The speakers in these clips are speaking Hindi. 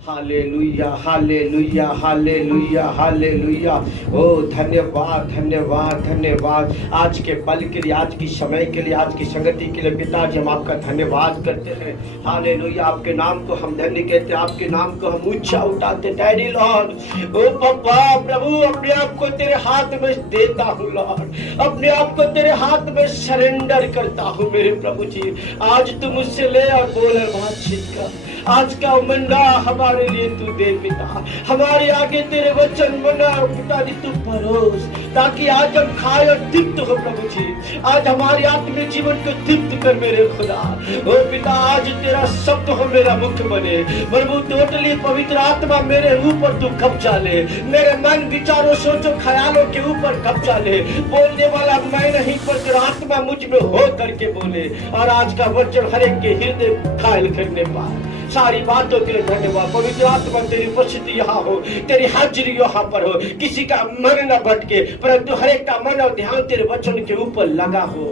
Hallelujah, hallelujah, hallelujah, hallelujah. Oh धन्यवाद, धन्यवाद, धन्यवाद आज के पल के लिए, आज की समय के लिए, आज की संगति के लिए पिताजी हम आपका धन्यवाद करते हैं। हालेलुया, आपके नाम को हम धन्य कहते हैं, आपके नाम को हम ऊंचा उठाते। डैडी लॉर्ड, ओ पापा प्रभु, अपने आप को तेरे हाथ में देता हूँ लॉर्ड, अपने आप को तेरे हाथ में सरेंडर करता हूँ मेरे प्रभु जी। आज तू मुझसे ले और बोल और बातचीत कर। आज का मन्ना हमारे लिए तू दे पिता, हमारे आगे तेरे वचन मना पिताजी तू परोस, ताकि आज हम खाए और तृप्त हो प्रभु जी। आज हमारे आत्मिक जीवन को तृप्त कर मेरे खुदा। ओ पिता, आज तेरा शब्द हो मेरा मुख बने प्रभु। टोटली पवित्र आत्मा मेरे ऊपर तू कब्जा ले, मेरे मन विचारों सोचो ख्यालों के ऊपर कब्जा ले। बोलने वाला मैं नहीं पर तेरा आत्मा मुझ में हो करके बोले, और आज का वचन हर एक के हृदय घायल करने पाए। सारी बातों के लिए धन्यवाद। पवित्र आत्मा तेरी उपस्थिति यहाँ हो, तेरी हाजिरी यहाँ पर हो, किसी का मन न भटके परंतु हर एक का मन और ध्यान तेरे वचन के ऊपर लगा हो।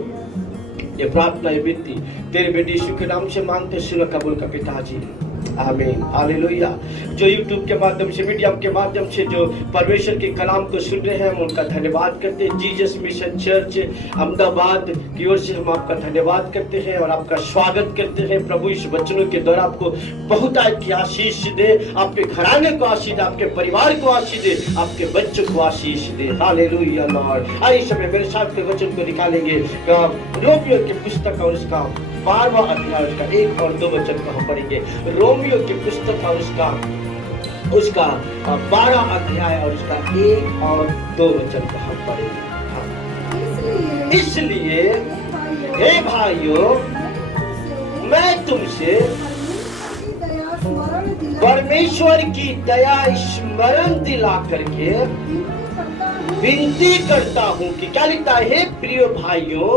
ये प्रार्थना ये विनती तेरे बेटी यीशु के नाम से मांगते सुनो कबूल का पिताजी, आमीन। हालेलुया। जो यूट्यूब के माध्यम से, मीडियम के माध्यम से जो परमेश्वर के कलाम को सुन रहे हैं हम उनका धन्यवाद करते हैं। जीसस मिशन चर्च अहमदाबाद की ओर से हम आपका धन्यवाद करते हैं और आपका स्वागत करते हैं। प्रभु इस वचनों के द्वारा आपको बहुत की आशीष दे, आपके घराने को आशीष दे, आपके परिवार को आशीष दे, आपके बच्चों को आशीष दे। Hallelujah Lord. आइए समय मेरे साथ के वचन को निकालेंगे रोमियो की पुस्तक और उसका 12वां अध्याय उसका 1 और 2 वचन को हम पढ़ेंगे। रोमियो की पुस्तक और उसका 12 अध्याय और उसका 1 और 2 वचन को हम पढ़ेंगे। इसलिए हे भाइयों, मैं तुमसे परमेश्वर की दया स्मरण दिला करके विनती करता हूँ कि क्या लिखता है, प्रिय भाइयों,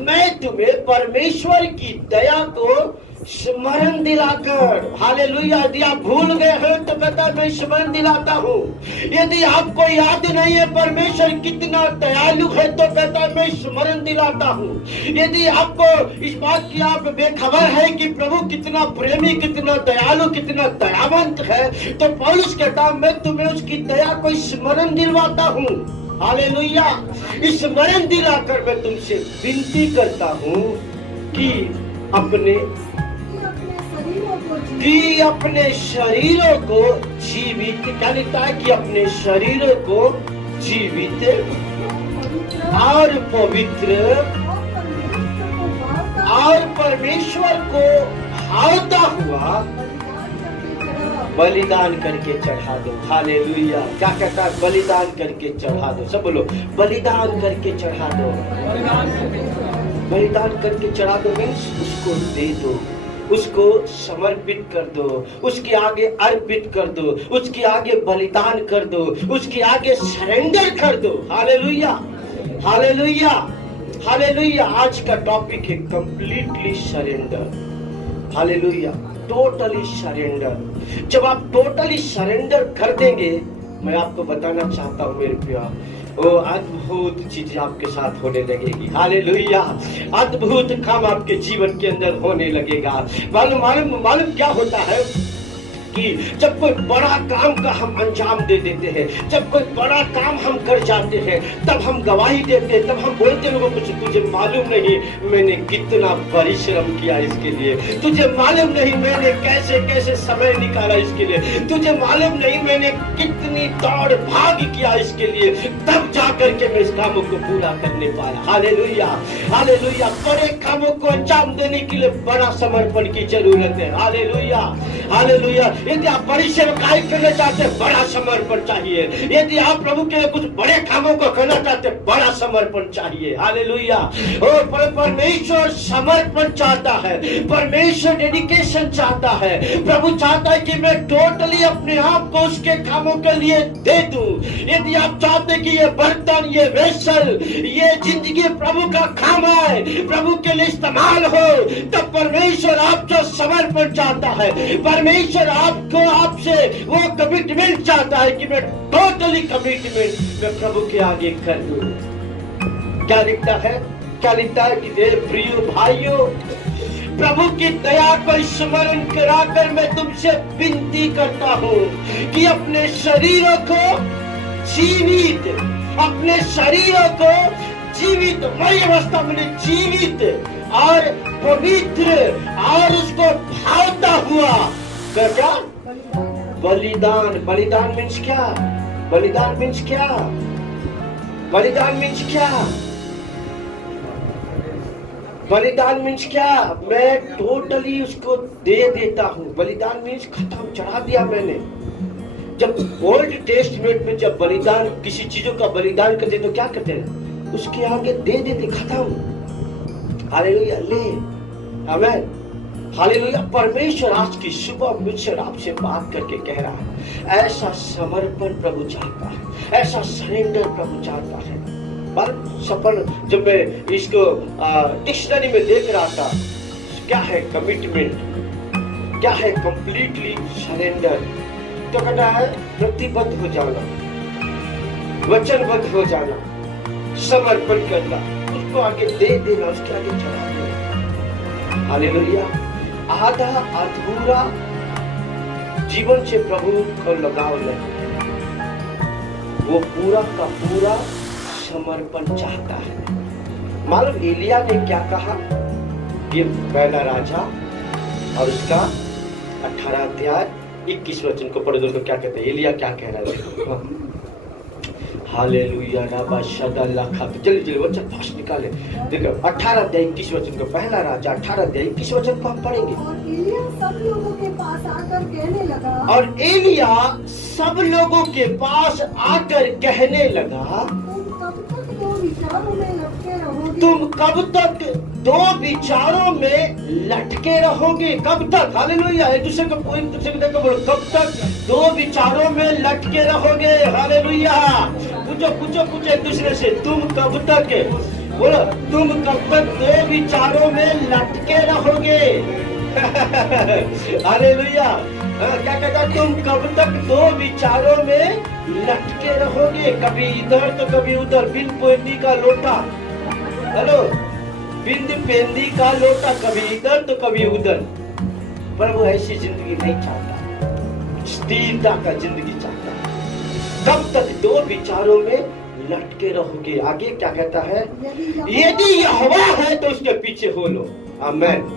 मैं तुम्हें परमेश्वर की दया को स्मरण दिलाकर, हालेलुया। यदि आप भूल गए हैं तो कहता मैं स्मरण दिलाता हूँ। यदि आपको याद नहीं है परमेश्वर कितना दयालु है तो कहता मैं स्मरण दिलाता हूँ। यदि आपको इस बात की आप बेखबर है कि प्रभु कितना प्रेमी, कितना दयालु, कितना दयावंत है, तो पौलुस कहता मैं तुम्हें उसकी दया को स्मरण दिलवाता हूँ। हालेलुया। स्मरण दिलाकर मैं तुमसे विनती करता हूँ कि अपने शरीरों को जीवित, क्या लिखता है कि अपने शरीरों को जीवित और पवित्र और परमेश्वर को भावता हुआ बलिदान करके चढ़ा दो। हालेलुया। क्या कहता है, बलिदान करके चढ़ा दो। सब बोलो, बलिदान करके चढ़ा दो। बलिदान करके चढ़ा दो मीन्स उसको दे दो, उसको समर्पित कर दो, उसके आगे अर्पित कर दो, उसके आगे बलिदान कर दो, उसके आगे सरेंडर कर दो। Hallelujah, hallelujah, hallelujah. आज का टॉपिक है completely surrender. Hallelujah, totally surrender. जब आप टोटली सरेंडर कर देंगे, मैं आपको बताना चाहता हूँ मेरे प्रिय, वो अद्भुत चीज आपके साथ होने लगेगी। हालेलुया। अद्भुत काम आपके जीवन के अंदर होने लगेगा। मालूम क्या होता है कि जब कोई बड़ा काम का हम अंजाम दे देते हैं, जब कोई बड़ा काम हम कर जाते हैं, तब हम गवाही देते हैं, तब हम बोलते लोगों को तुझे मालूम नहीं मैंने कितना परिश्रम किया इसके लिए, तुझे मालूम नहीं मैंने कैसे कैसे समय निकाला इसके लिए, तुझे मालूम नहीं मैंने कितनी दौड़ भाग किया इसके लिए, तब जाकर के मैं इस कामों को पूरा करने पाया। Hallelujah, hallelujah. बड़े कामों को अंजाम देने के लिए बड़ा समर्पण की जरूरत है। Hallelujah, hallelujah. यदि आप बड़ी सेवकाई करना चाहते हैं, बड़ा समर्पण चाहिए। यदि आप प्रभु के लिए कुछ बड़े कामों को करना चाहते हैं, बड़ा समर्पण चाहिए। हालेलुया। और परमेश्वर समर्पण चाहता है, परमेश्वर डेडिकेशन चाहता है। प्रभु चाहता है कि मैं टोटली अपने आप को उसके कामों के लिए दे दूं। यदि आप चाहते हैं कि ये बर्तन, ये वेसल, ये जिंदगी प्रभु का काम है, प्रभु के लिए इस्तेमाल हो, तब परमेश्वर आपसे समर्पण चाहता है। परमेश्वर आपको, आपसे वो कमिटमेंट चाहता है कि मैं टोटली कमिटमेंट मैं प्रभु के आगे कर दूं। क्या लिखता है, क्या लिखता है कि प्रिय भाइयों, प्रभु की दया को स्मरण कराकर मैं तुमसे विनती करता हूँ कि अपने शरीरों को जीवित, अपने शरीरों को जीवित, मरी अवस्था में जीवित और पवित्र और उसको भावता हुआ क्या बलिदान। बलिदान मीन्स क्या? बलिदान मीन्स क्या? बलिदान मीन्स क्या? बलिदान मीन्स क्या? मैं टोटली उसको दे देता हूँ। बलिदान मीन्स खत्म, चढ़ा दिया मैंने। जब ओल्ड टेस्टमेंट में जब बलिदान, किसी चीजों का बलिदान करते तो क्या करते हैं? उसके आगे दे देते, खत्म। हालेलुया, ले, आमीन, हालेलुया। परमेश्वर आज की सुबह मुझसे आपसे बात करके कह रहा है, ऐसा समर्पण प्रभु चाहता है, ऐसा सरेंडर प्रभु चाहता है। पर सफल, जब मैं इसको डिक्शनरी में देख रहा था, क्या है कमिटमेंट, क्या है कंप्लीटली सरेंडर, तो कहता है प्रतिबद्ध हो जाना, वचनबद्ध हो जाना, समर्पण करना, उसको आगे दे देना, उसके आगे चढ़ा देना। हालेलुया। आधा अधूरा जीवन से प्रभु को लगाव नहीं, वो पूरा का पूरा समर्पण चाहता है। मालूम एलिया ने क्या कहा? ये पहला राजा और उसका 18 अध्याय 21 वचन को पढ़ो। दोस्तों क्या कहते हैं? एलिया क्या कह रहा है? हालेलुया, रबा शदा लाखा। जल्दी जल्दी वचन फास्ट निकाले। देखो 18 अध्याय 21 वचन को, पहला राजा 18 अध्याय 21 वचन को हम पढ़ेंगे। और एलिया सब लोगों के पास आकर कहने लगा, और एलिया सब लोगों के पास आकर कहने लगा, तुम कब तक दो विचारों में लटके रहोगे? कब तक? हालेलुया। एक दूसरे को देखो, बोलो, कब तक दो विचारों में लटके रहोगे? हालेलुया। पूछो एक दूसरे से, तुम कब तक, बोलो, तुम कब तक दो विचारों में लटके रहोगे? हालेलुया। क्या कहता? तुम कब तक दो विचारों में लटके रहोगे? कभी इधर तो कभी उधर, बिन पेंदी का लोटा, हेलो, बिन पेंदी का लोटा, कभी इधर तो कभी उधर। प्रभु ऐसी जिंदगी नहीं चाहता, स्थिरता का जिंदगी चाहता है। कब तक दो विचारों में लटके रहोगे? आगे क्या कहता है? यदि यहोवा है तो उसके पीछे हो लो। आमीन।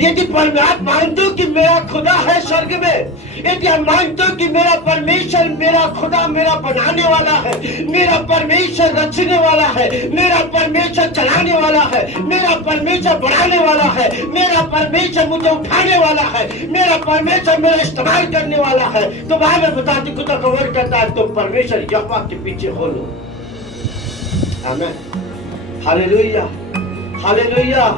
यदि परमात्मा मानते हो कि मेरा खुदा है स्वर्ग में, यदि हम मानते हो कि मेरा परमेश्वर, मेरा खुदा मेरा बनाने वाला है, मेरा परमेश्वर रचने वाला है, मेरा परमेश्वर चलाने वाला है, मेरा परमेश्वर बढ़ाने वाला है, मेरा परमेश्वर मुझे उठाने वाला है, मेरा परमेश्वर मेरा इस्तेमाल करने वाला है, तो बाइबल बताती खुदा कवर करता है, तो परमेश्वर यहोवा के पीछे हो लो। आमीन। Hallelujah, hallelujah.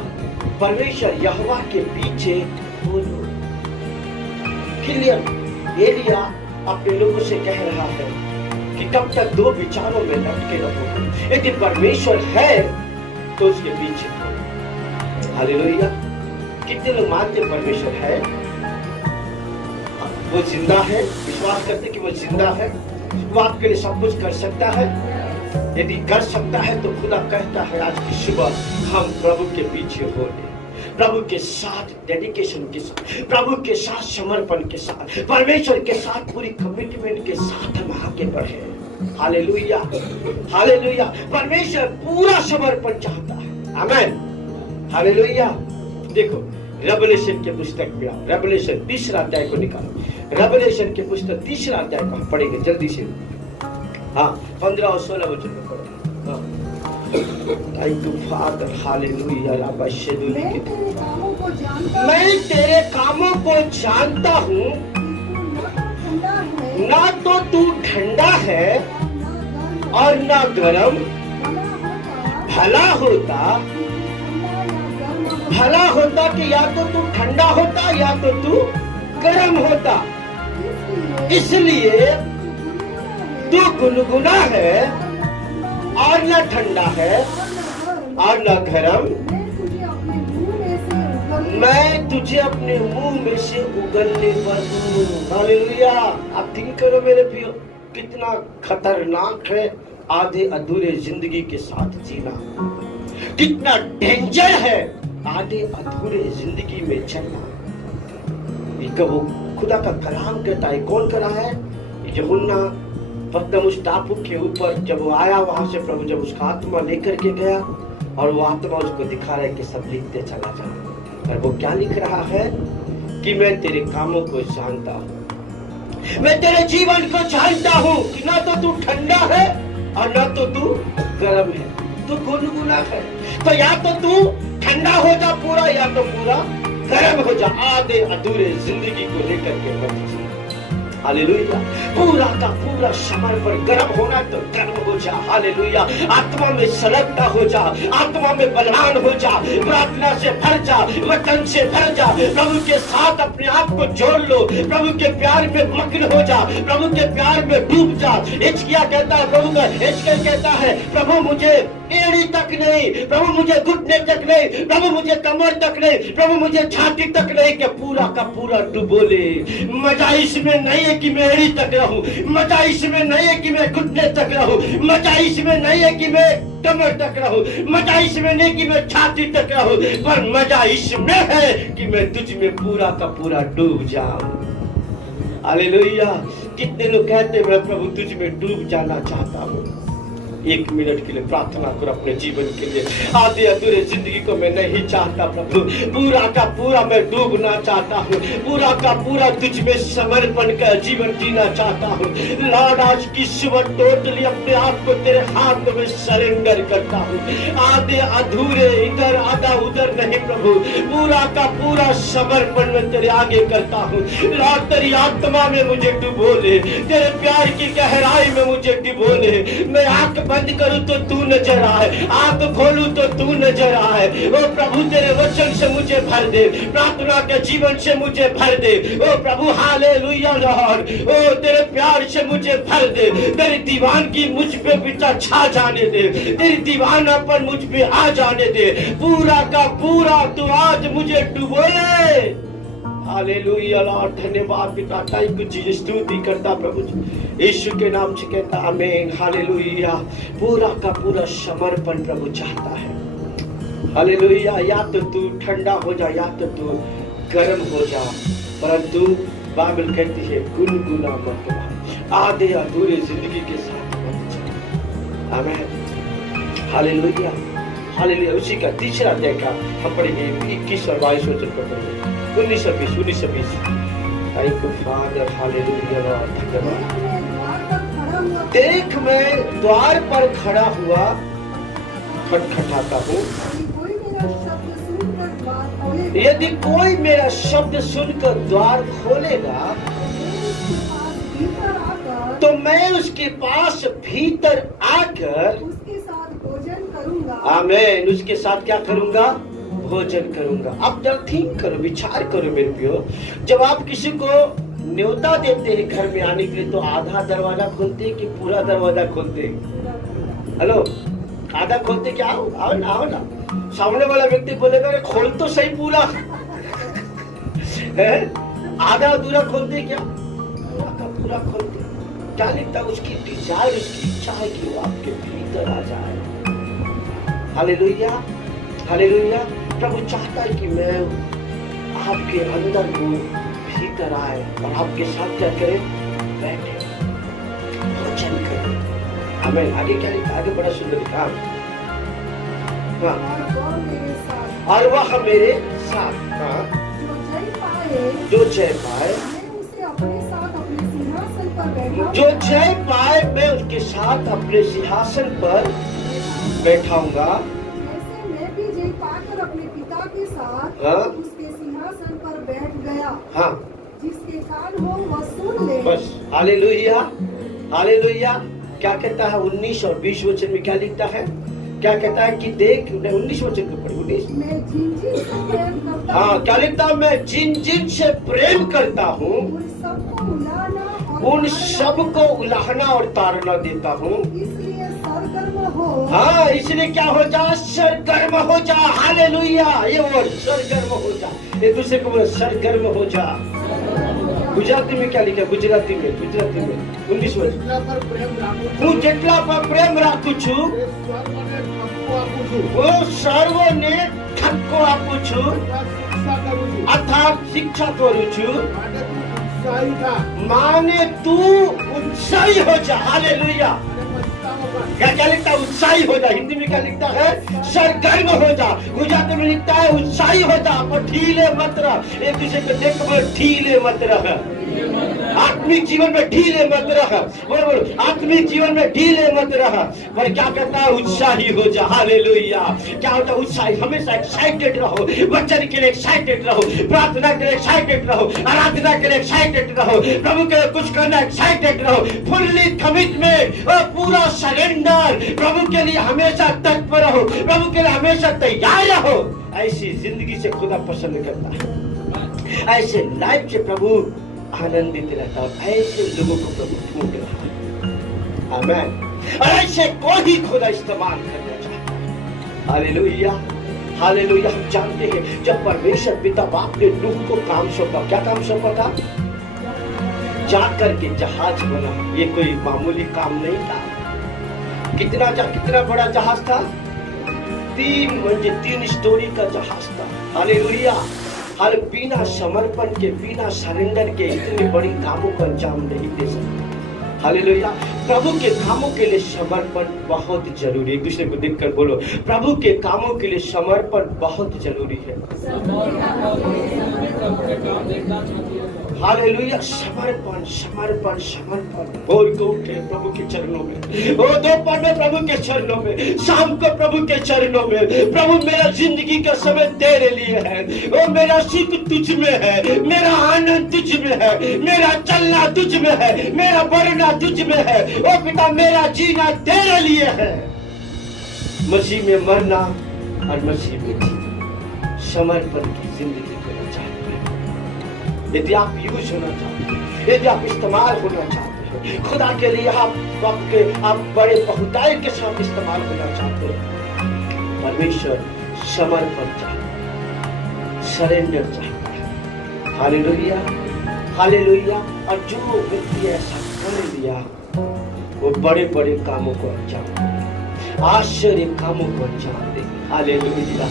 परमेश्वर यहोवा के पीछे हो लो। क्लियर? एलिया अपने लोगों से कह रहा है कि कब तक दो विचारों में लटके रहोगे? यदि परमेश्वर है तो उसके पीछे हो। हालेलुया। कितने लोग मानते परमेश्वर है? वो जिंदा है, विश्वास करते कि वो जिंदा है, वो आपके लिए सब कुछ कर सकता है। यदि कर सकता है तो खुदा कहता है आज की सुबह हम प्रभु के पीछे हो ले, प्रभु के साथ डेडिकेशन के साथ, प्रभु के साथ समर्पण के साथ, परमेश्वर के साथ पूरी कमिटमेंट के साथ हम आगे बढ़े। Hallelujah, hallelujah. परमेश्वर पूरा समर्पण चाहता है। आमीन। हालेलुया। देखो रेवलेशन के पुस्तक में आओ, रेवलेशन 3 अध्याय को निकालो। रेवलेशन के पुस्तक 3 अध्याय को हम पढ़ेंगे जल्दी से। हाँ, 15 और 16 वचन में पढ़ो। हाँ, थैंक यू फादर। हालेलुया। मैं तेरे कामों को जानता हूँ, ना तो तू ठंडा है और ना गर्म। भला होता कि या तो तू ठंडा होता या तो तू गर्म होता। इसलिए तू गुनगुना है और न ठंडा है और न गर्म। मैं तुझे अपने मुंह में से उगलने पर दूं। हालेलुया। आप थिंक करो मेरे प्रियो, कितना खतरनाक है आधे अधूरे जिंदगी के साथ जीना, कितना डेंजर है आधे अधूरे जिंदगी में चलना, ये वो खुदा का कलाम कहता है। कौन करा है? यूहन्ना पतमोस टापू के ऊपर जब वो आया, वहां से प्रभु जब उसका आत्मा लेकर के गया और वो आत्मा उसको दिखा रहा है कि सब लिखते चला जा। और वो क्या लिख रहा है कि मैं तेरे कामों को जानता हूँ, मैं तेरे जीवन को जानता हूँ कि ना तो तू ठंडा है और ना तो तू गर्म है, तू गुनगुना है। तो या तो तू ठंडा हो जा पूरा, या तो पूरा गर्म हो जा। आधे अधूरे जिंदगी को लेकर के मत जी। हालेलुया। पूरा का पूरा समर्पण, गर्म होना तो गर्म हो जा। हालेलुया। आत्मा में सलगता हो जा, आत्मा में बलवान हो जा, प्रार्थना से भर जा, वचन से भर जा, प्रभु के साथ अपने आप को जोड़ लो, प्रभु के प्यार में मग्न हो जा, प्रभु के प्यार में डूब जा। हिजकिय्याह कहता है, प्रभु का हिजकिय्याह कहता है, प्रभु मुझे एड़ी तक नहीं, प्रभु मुझे घुटने तक नहीं, प्रभु मुझे कमर तक नहीं, प्रभु मुझे छाती तक नहीं, कि पूरा का पूरा डुबो ले। मजा इसमें नहीं है कि मैं एड़ी तक रहूं, मजा इसमें नहीं है कि मैं घुटने तक रहूं, मजा इसमें नहीं है कि मैं कमर तक रहूं, मजा इसमें नहीं कि मैं छाती तक रहूं, पर मजा इसमें है कि मैं तुझ में पूरा का पूरा डूब जाऊं। हालेलुया। कितने लोग कहते हैं मैं प्रभु तुझ में डूब जाना चाहता हूँ। 1 मिनट के लिए प्रार्थना करो अपने जीवन के लिए। आधे अधूरे जिंदगी को मैं नहीं चाहता प्रभु, पूरा का पूरा मैं डूबना चाहता हूँ, पूरा का पूरा तुझ में समर्पण का जीवन जीना चाहता हूँ। लॉर्ड आज की सुबह टोटली अपने आप को तेरे हाथ में सरेंडर करता हूँ। आधे अधूरे इधर आधा उधर नहीं प्रभु, पूरा का पूरा समर्पण में तेरे आगे करता हूँ। लॉर्ड तेरी आत्मा में मुझे डुबो ले, तेरे प्यार की गहराई में मुझे डुबो ले। मैं आंख बंद करूं तो तू नजर आए, आंख खोलूं तो तू नजर आए। ओ प्रभु तेरे वचन से मुझे भर दे, प्रार्थना के जीवन से मुझे भर दे। ओ प्रभु हालेलुया लॉर्ड, ओ तेरे प्यार से मुझे भर दे। तेरी दीवानगी मुझ पे बिचा छा जाने दे, तेरी दीवानापन मुझ पे आ जाने दे। पूरा का पूरा तू आज मुझे डुबो ले। हालेलुया लॉर्ड, धन्यवाद पिता, थैंक यू जीसस, स्तुति करता प्रभु यीशु के नाम से कहता आमीन। हालेलुया। पूरा का पूरा समर्पण प्रभु चाहता है। हालेलुया। या तो तू ठंडा हो जा, या तो तू गर्म हो जा, परंतु बाइबल कहती है गुनगुना मत रह, आधे अधूरे जिंदगी के साथ मत चल। आमीन। हालेलुया। हालेलुया। उसी का तीसरा अध्याय का हम पढ़ेंगे 21 और 22 वचन को पढ़ेंगे। 19 और 20। Thank you father. Hallelujah Lord, धन्यवाद। देख मैं द्वार पर खड़ा हुआ खटखटाता हूँ, यदि कोई मेरा शब्द सुनकर द्वार खोलेगा तो मैं उसके पास भीतर आकर उसके साथ भोजन करूंगा। आमीन। उसके साथ क्या करूंगा? भोजन करूंगा। अब जब थिंक करो, विचार करो मेरे प्रियो, जब आप किसी को न्योता देते हैं घर में आने के लिए तो आधा दरवाजा खोलते हैं कि पूरा दरवाजा खोलते हैं? हेलो, आधा खोलते क्या? आओ ना, आओ ना। सामने वाला व्यक्ति बोलेगा अरे खोल तो सही पूरा है? आधा अधूरा खोलते क्या? पूरा का पूरा खोलते। क्या लिखता है? उसकी डिजायर, उसकी इच्छा है कि वो आपके भीतर आ जाए। हालेलुया। हालेलुया। प्रभु चाहता है कि मैं आपके अंदर को भीतर आए और आपके साथ क्या करे? बैठे, भोजन करे। हमें आगे क्या लिखा? आगे बड़ा सुंदर लिखा। हाँ। और वह मेरे साथ, हाँ, जो जय पाए, जो जय पाए मैं उसके साथ अपने सिंहासन पर बैठाऊंगा। मैं भी जय पाकर अपने पिता के साथ, हाँ, उसके सिंहासन पर बैठ गया। हाँ, जिसके कान हो वह सुन ले। बस। हालेलुया। हालेलुया। क्या कहता है 19 और 20 वचन में? क्या लिखता है? क्या कहता है कि देख, 19 वचन को पढ़ो। 19 मैं जिन जिन से प्रेम करता हाँ, हूँ, क्या लिखता है? मैं जिन जिन से प्रेम करता हूँ उन सबको उलाहना और ताड़ना देता हूँ। इसलिए सरगर्म हो। हाँ, इसलिए क्या हो जा? सरगर्म हो जा। हालेलुया। ये वर्ड सरगर्म हो जा। एक दूसरे को बोलो सरगर्म हो जा। गुजराती में क्या लिखा? गुजराती में 19 वर्ष। હું જેટલા પર પ્રેમ રાખું છું वो सर्व ने છક્કો આપું છું શિક્ષા કરું છું અર્થાત શિક્ષા કરું છું માટે તું ઉત્સાહી થા माने तू उत्साही हो जा। हालेलुया। અને પસ્તાવો કર क्या लिखता है? उत्साही हो जा। हिंदी में क्या लिखता है? सरगर्म हो जा। गुजराती में लिखता है उत्साही हो जा, पर ढीले मत रह। एक दूसरे को देख कर ढीले मत रह। आत्मिक जीवन में ढीले मत रह। बोलो बोलो, आत्मिक जीवन में ढीले मत रह, पर क्या कहता है? उत्साही हो जा। हालेलुया। क्या होता है? उत्साही। हमेशा एक्साइटेड रहो, वचन के लिए एक्साइटेड रहो, प्रार्थना के लिए एक्साइटेड रहो, आराधना के लिए एक्साइटेड रहो, प्रभु के लिए कुछ करना एक्साइटेड रहो, फुल्ली कमिटमेंट और पूरा सरेंडर। प्रभु के लिए हमेशा तत्पर रहो, प्रभु के लिए हमेशा तैयार रहो। ऐसी जिंदगी से खुदा पसंद करता है, ऐसे लाइफ से प्रभु आनंदित रहता है, ऐसे लोगों को प्रभु ढूंढ रहा है। आमेन। और ऐसे को ही खुदा इस्तेमाल करना चाहता है। हालेलुया। हालेलुया। हम जानते हैं जब परमेश्वर पिता बाप ने नूह को काम सौंपा, क्या काम सौंपा था? जाकर के जहाज बना। ये कोई मामूली काम नहीं था। कितना बड़ा जहाज था? 3 मंजिल 3 स्टोरी का जहाज था। हालेलुया। हाल बिना समर्पण के, बिना सरेंडर के इतनी बड़ी कामों को अंजाम नहीं दे सकते। हालेलुया। प्रभु के कामों के लिए समर्पण बहुत जरूरी है। एक दूसरे को देखकर बोलो, प्रभु के कामों के लिए समर्पण बहुत जरूरी है। हालेलुया। समर्पण समर्पण समर्पण। भोर को उठे प्रभु के चरणों में, ओ दोपहर में प्रभु के चरणों में, शाम को प्रभु के चरणों में। प्रभु मेरा जिंदगी का समय तेरे लिए है, ओ मेरा सुख तुझ में है, मेरा आनंद तुझ में है, मेरा चलना तुझ में है, मेरा बढ़ना तुझ में है। ओ पिता, मेरा जीना तेरे लिए है। मसीह में मरना और मसीह में जीना, समर्पण की जिंदगी को चाहते हैं। यदि आप यूज होना चाहते हैं, यदि आप इस्तेमाल होना चाहते हैं खुदा के लिए, आप बड़े बहुतायत के साथ इस्तेमाल होना चाहते हैं, परमेश्वर समर्पण चाहता है, सरेंडर चाहता है। हालेलुया। हालेलुया। और जो व्यक्ति ऐसा कर लिया वो बड़े बड़े कामों को अंजाम दे, आश्चर्य कामों को अंजाम दे। हालेलुया।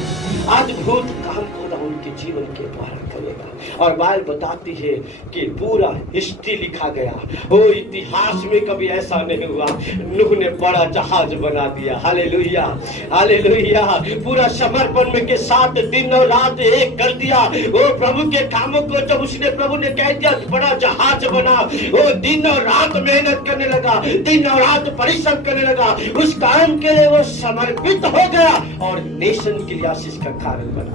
अद्भुत काम खुदा उनके जीवन के द्वारा करेगा। और बाइबल बताती है कि पूरा हिस्ट्री लिखा गया, वो इतिहास में कभी ऐसा नहीं हुआ। नूह ने बड़ा जहाज बना दिया। हालेलुया। हालेलुया। पूरा समर्पण में के साथ दिन और रात एक कर दिया। वो प्रभु के कामों को जब उसने, प्रभु ने कह दिया बड़ा जहाज बना, वो दिन और रात मेहनत करने लगा, दिन और रात परिश्रम करने लगा। उस काम के लिए वो समर्पित हो गया और नेशन के लिए आशीष का कारण बना,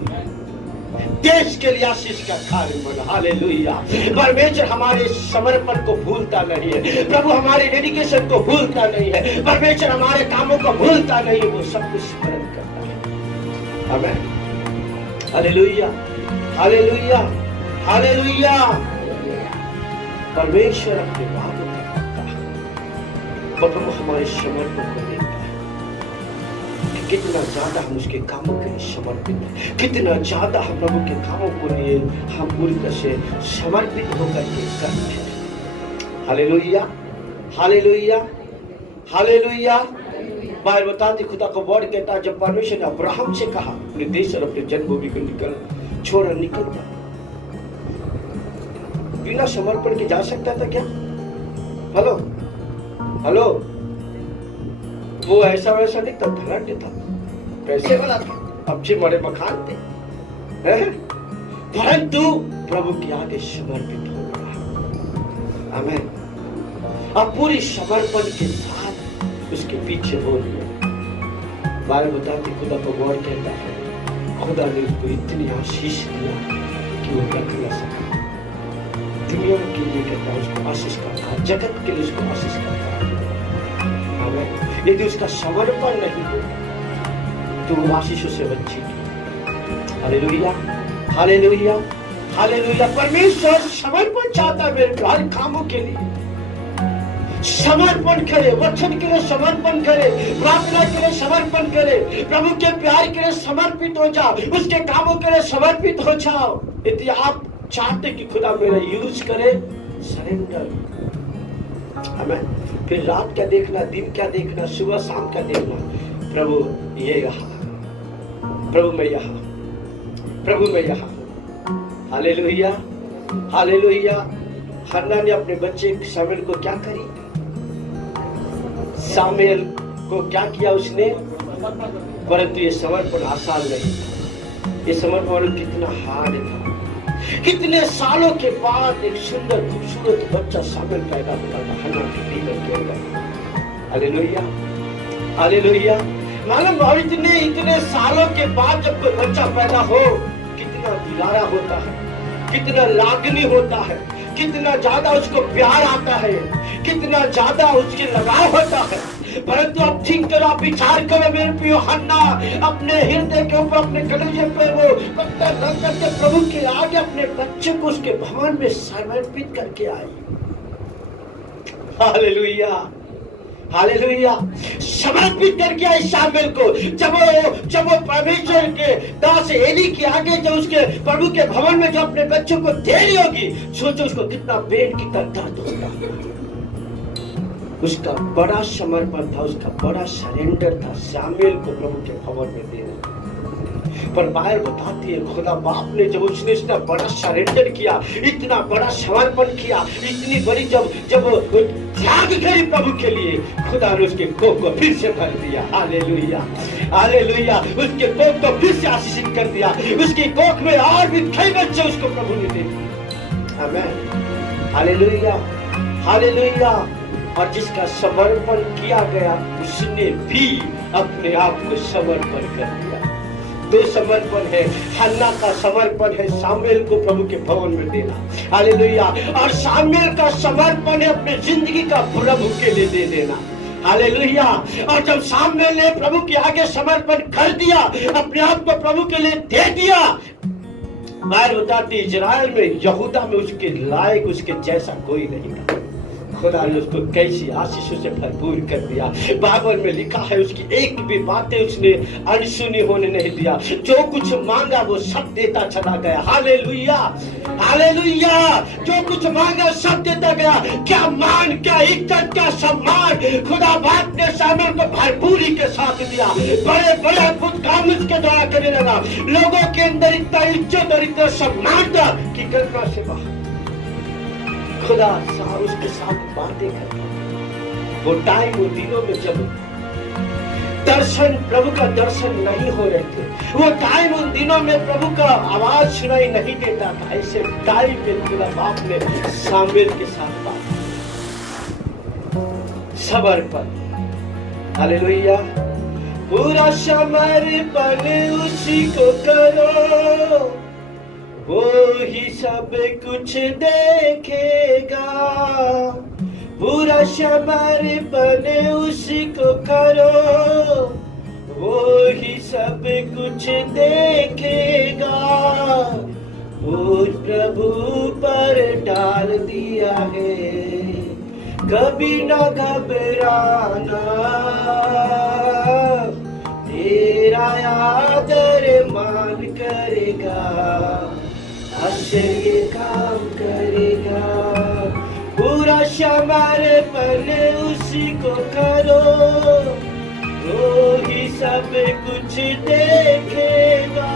देश के लिए आशीष का कारण बना। हालेलुया। परमेश्वर हमारे समर्पण को भूलता नहीं है, प्रभु हमारे डेडिकेशन को भूलता नहीं है, परमेश्वर हमारे कामों को भूलता नहीं है, वो सब कुछ स्मरण करता है। आमीन। हालेलुया। हालेलुया। हालेलुया। परमेश्वर अपने वादों को करता है, पर प्रभु हमारे समर्पण को देखता है कि कितना ज्यादा हम उसके कामों के लिए समर्पित हैं, कितना ज्यादा हम प्रभु के कामों को लिए हम पूरी तरह से समर्पित होकर के करते हैं। हालेलुया। हालेलुया। हालेलुया। बाइबल बताती, खुदा का वर्ड कहता है, जब परमेश्वर ने अब्राहम से कहा अपने देश और अपने जन्मभूमि को छोड़ निकल जा, बिना समर्पण के जा सकता था क्या? Hello hello. वो ऐसा वैसा नहीं था, धनाढ्य था, पैसे वाला था, अच्छे बड़े मकान थे, परंतु प्रभु के आगे समर्पित हो गया। आमीन। अब पूरी समर्पण के साथ उसके पीछे हो गया। बाइबल बताती, खुदा का वर्ड कहता है, खुदा ने उसको इतनी आशीष दिया कि वो रख न सका। दुनिया के लिए कहता है उसको आशीष का था, जगत के लिए उसको आशीष का था। आमीन। यदि उसका समर्पण नहीं हो तो वो आशीषों से वंचित। हालेलुया। हालेलुया। हालेलुया। परमेश्वर समर्पण चाहता है मेरे हर कामों के लिए। समर्पण करे, वचन के लिए समर्पण करे, प्रार्थना के लिए समर्पण करे, प्रभु के प्यार के लिए समर्पित हो जाओ, उसके कामों के लिए समर्पित हो जाओ। यदि आप चाहते कि खुदा मेरा यूज करे, सरेंडर। हमें फिर रात क्या देखना, दिन क्या देखना, सुबह शाम क्या देखना, प्रभु ये यहाँ, प्रभु मैं यहाँ, प्रभु मैं यहाँ हूँ। Hallelujah, hallelujah. हन्ना ने अपने बच्चे शामुएल को क्या करी? शामुएल को क्या किया उसने? परंतु ये समर्पण आसान नहीं। ये समर्पण कितना हार्ड था। कितने सालों के बाद एक सुंदर खूबसूरत बच्चा शामुएल पैदा हुआ था हन्ना के जीवन के अंदर। Hallelujah, hallelujah. मालूम और इतने सालों के बाद जब कोई बच्चा पैदा हो, कितना दुलारा होता है, कितना लागनी होता है, कितना ज्यादा उसको प्यार आता है, कितना ज्यादा उसके लगाव होता है। परंतु अब ठीक करो, आप विचार करो मेरे प्रिय, हन्ना अपने हृदय के ऊपर, अपने कलेजे पे वो पत्थर रख करके प्रभु के आगे अपने बच्चे को उसके भवन में समर्पित करके आई। Hallelujah, hallelujah. समर्पित करके आई शामुएल को। जब वो परमेश्वर के दास एली के आगे जब उसके प्रभु के भवन में जो अपने बच्चों को दे रही होगी, सोचो उसको कितना पेट की दर्द होगा। उसका बड़ा समर्पण था, उसका बड़ा सरेंडर था शामुएल को प्रभु के भवन में देना। पर बाइबल बताती है खुदा बाप ने जब उसने इतना बड़ा सरेंडर किया, इतना बड़ा समर्पण किया, इतनी बड़ी जब त्याग करी प्रभु के लिए, खुदा ने उसके कोख को फिर से भर दिया। Hallelujah, hallelujah. उसके कोख को फिर से आशीषित कर दिया। उसकी कोख में और भी कई बच्चे उसको प्रभु ने दे दिए। आमीन, हालेलुया, हालेलुया। और जिसका समर्पण किया गया उसने भी अपने आप को समर्पण कर दिया। दो समर्पण है, हन्ना का समर्पण है शामुएल को प्रभु के भवन में देना। हालेलुया। और शामुएल का समर्पण है अपने जिंदगी का प्रभु के लिए दे देना। हालेलुया। और जब शामुएल ने प्रभु के आगे समर्पण कर दिया, अपने आप को प्रभु के लिए दे दिया, बाइबल बताती इजराइल में, यहूदा में उसके लायक, उसके जैसा कोई नहीं था। खुदा ने उसको कैसी आशीषों से भरपूर कर दिया। बाइबल में लिखा है उसकी एक भी बातें उसने अनसुनी होने नहीं दिया। जो कुछ मांगा वो सब देता चला गया। Hallelujah, hallelujah. जो कुछ मांगा सब देता गया। क्या मान, क्या इज्जत, क्या सम्मान खुदा बाप ने शामुएल को भरपूरी के साथ दिया। बड़े बड़े अद्भुत काम उसके द्वारा करने लगा। लोगों के अंदर इतना इज्जत और इतना सम्मान था कि कल्पना से बाहर। खुदा साहब उसके साथ बातें करता। वो टाइम, वो दिनों में जब दर्शन, प्रभु का दर्शन नहीं हो रहे थे, वो टाइम, उन दिनों में प्रभु का आवाज सुनाई नहीं देता था, ऐसे टाइम में खुदा बाप ने शामुएल के साथ बात, समर्पण। हालेलुया। पूरा समर्पण उसी को करो, वो ही सब कुछ देखेगा। पूरा समर्पण उसी को करो, वो ही सब कुछ देखेगा। वो प्रभु पर डाल दिया है, कभी न घबराना। तेरा आदर मान करेगा, आश्चर्य काम करेगा। पूरा समर्पण उसी को करो, वो ही सब कुछ देखेगा।